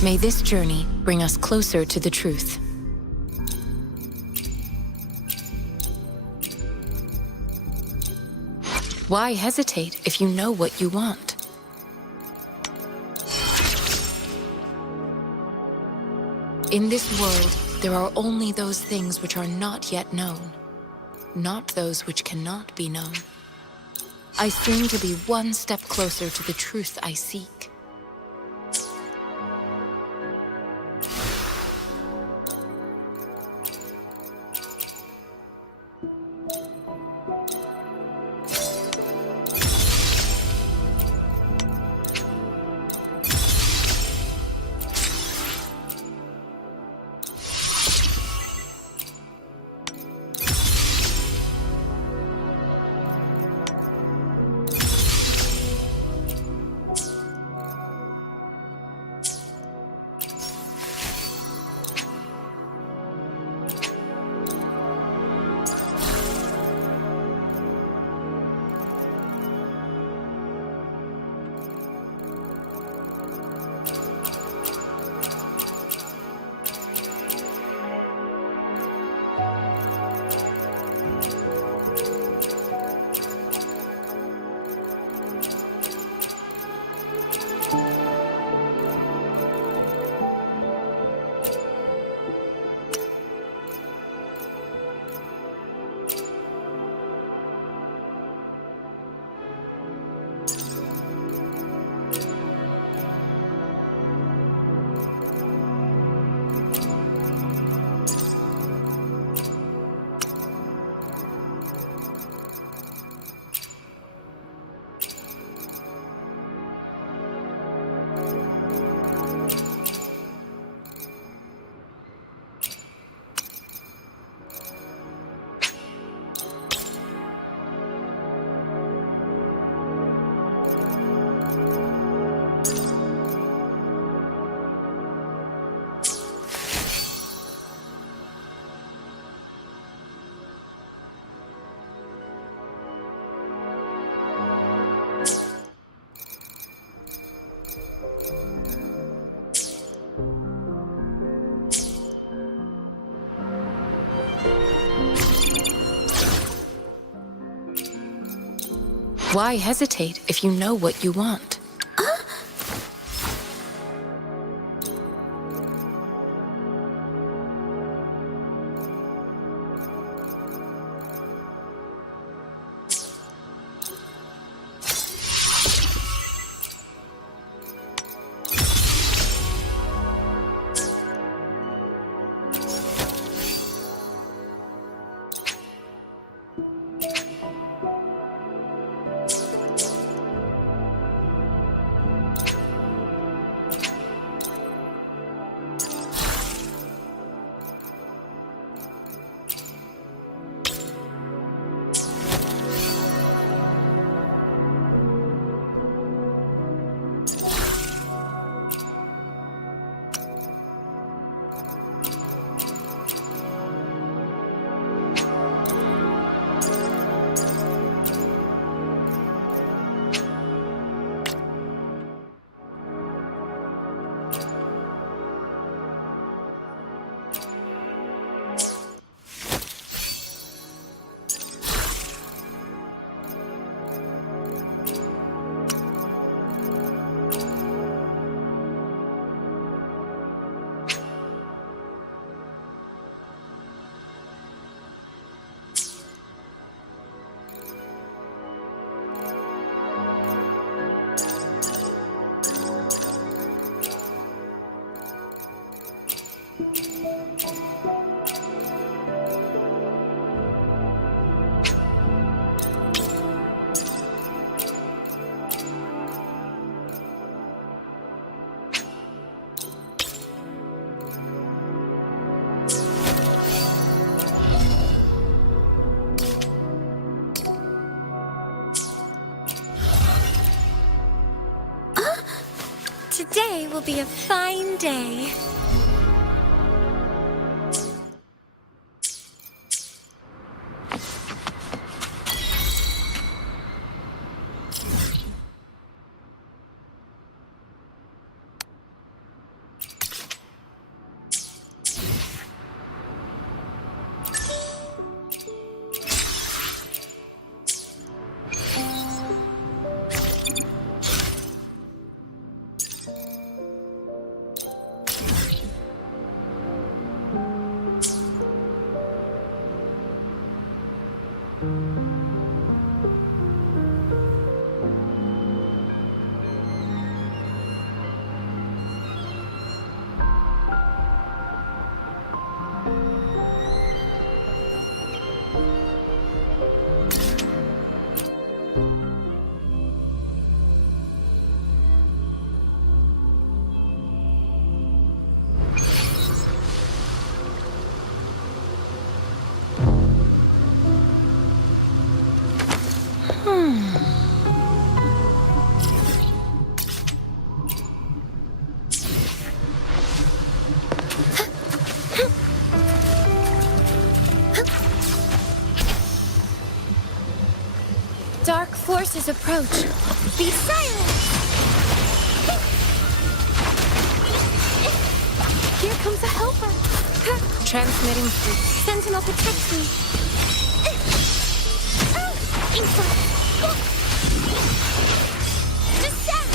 May this journey bring us closer to the truth. Why hesitate if you know what you want? In this world, there are only those things which are not yet known, not those which cannot be known. I seem to be one step closer to the truth I seek. Why hesitate if you know what you want? Today will be a fine day. forces approach. Be silent! Here comes a helper. Transmitting through. Sentinel, protect me. Inside. Descend!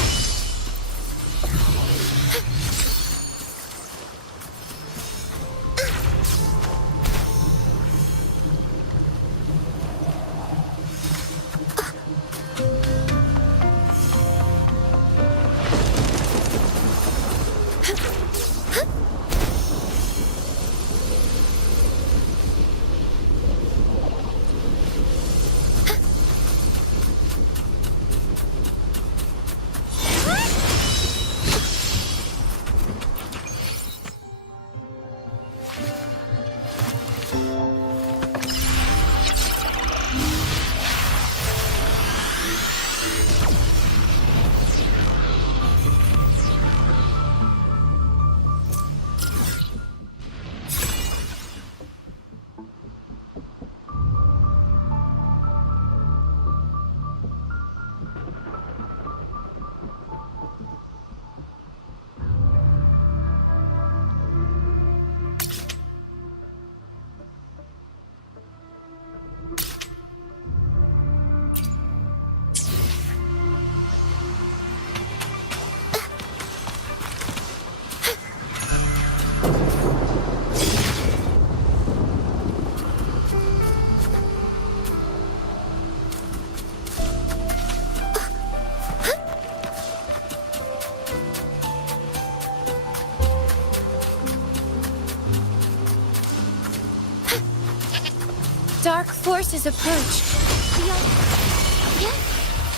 Dark forces approach.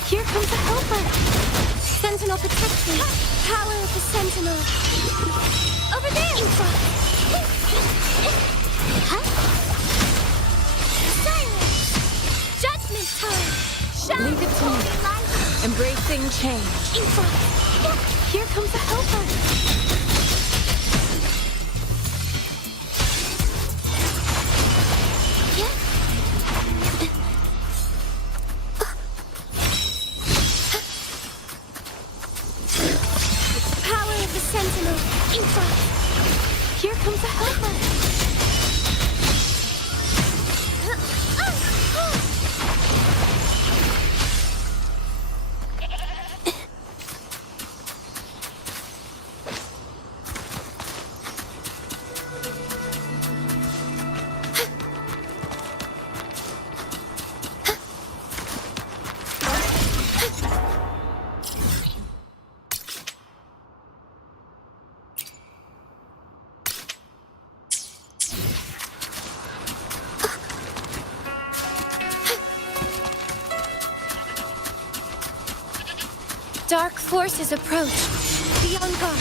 Here comes a helper. Sentinel, protect me. Power of the Sentinel. Over there. Silence. Judgment time. Leave it to me. Embracing change. Here comes a helper. Sentinel, inside. Here comes a helper. Dark forces approach. Be on guard.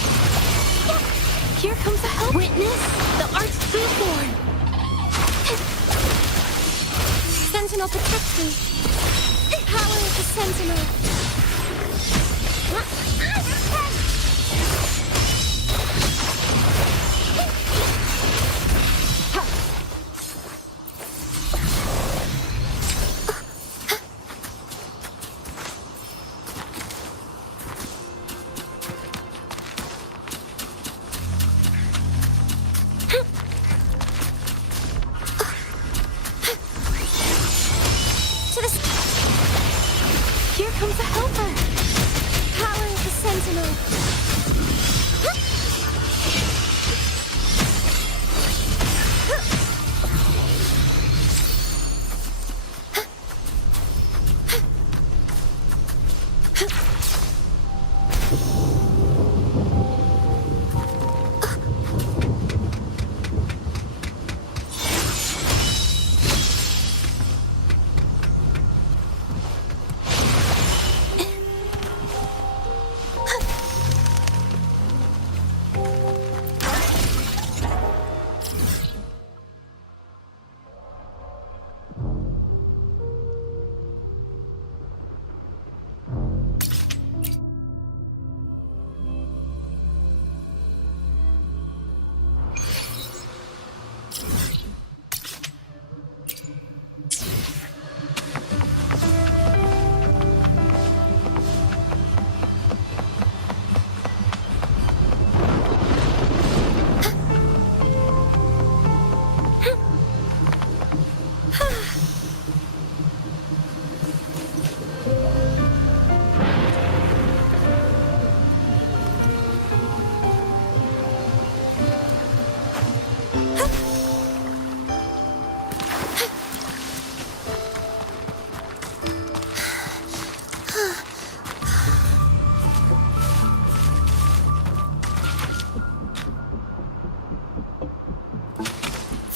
Here comes a help. Witness the art's reborn. Sentinel, protect me. Power of the Sentinel. Here comes a helper. Power of the Sentinel.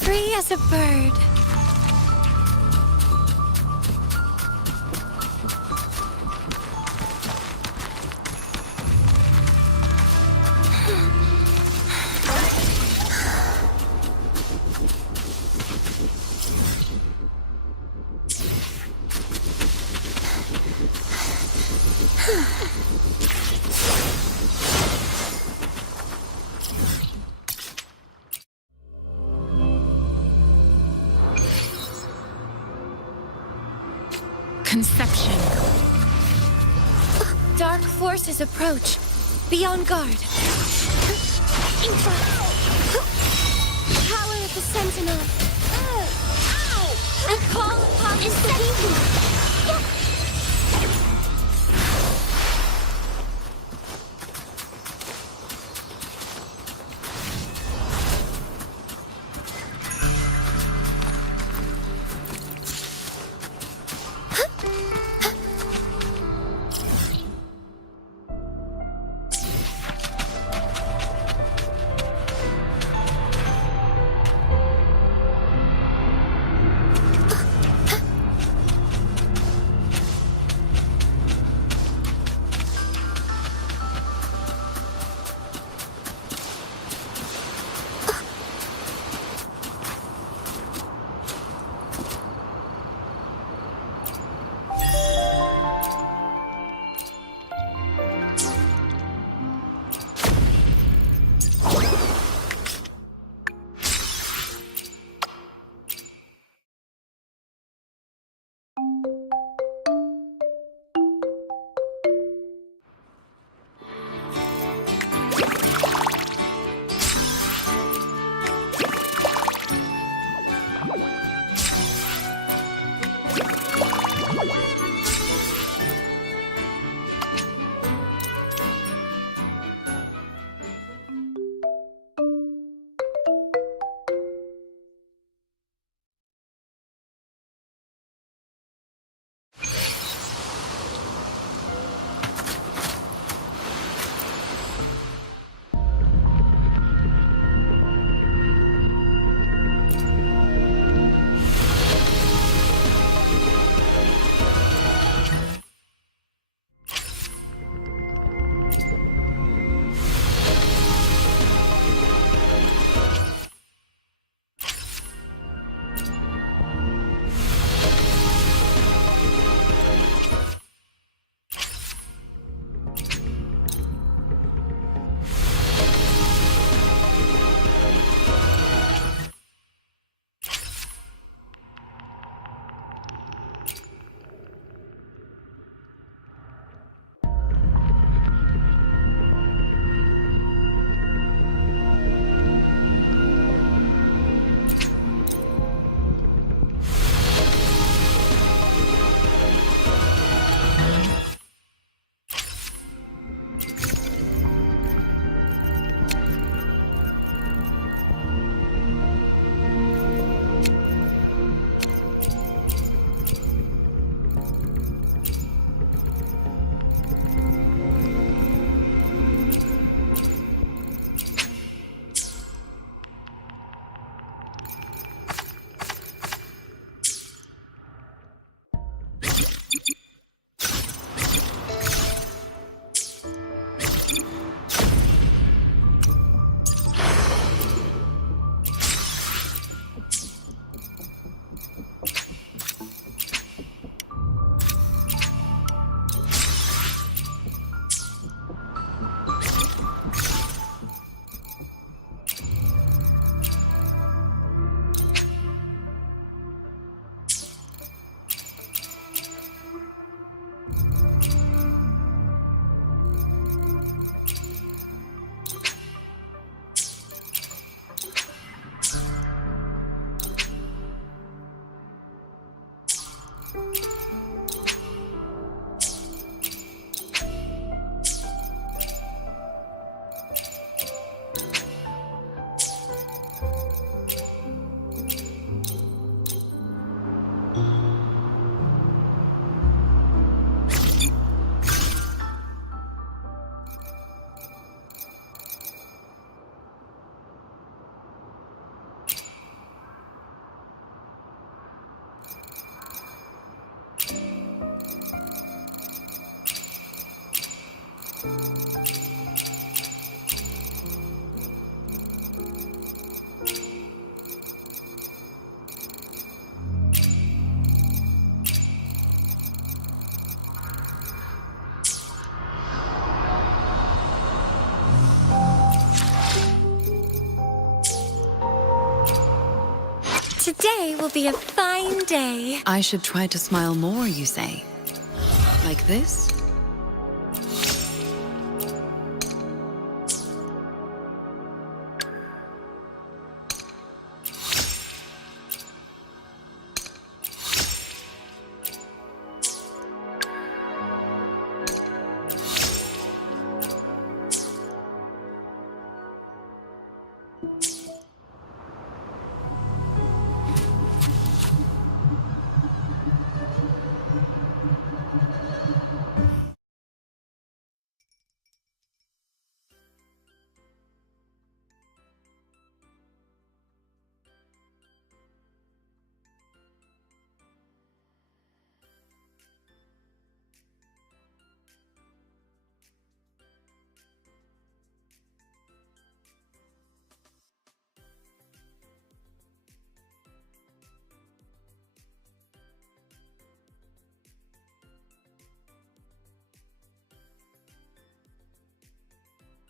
Free as a bird. Conception. Dark forces approach. Be on guard. Power of the Sentinel. I call upon the Today will be a fine day. I should try to smile more, you say? Like this?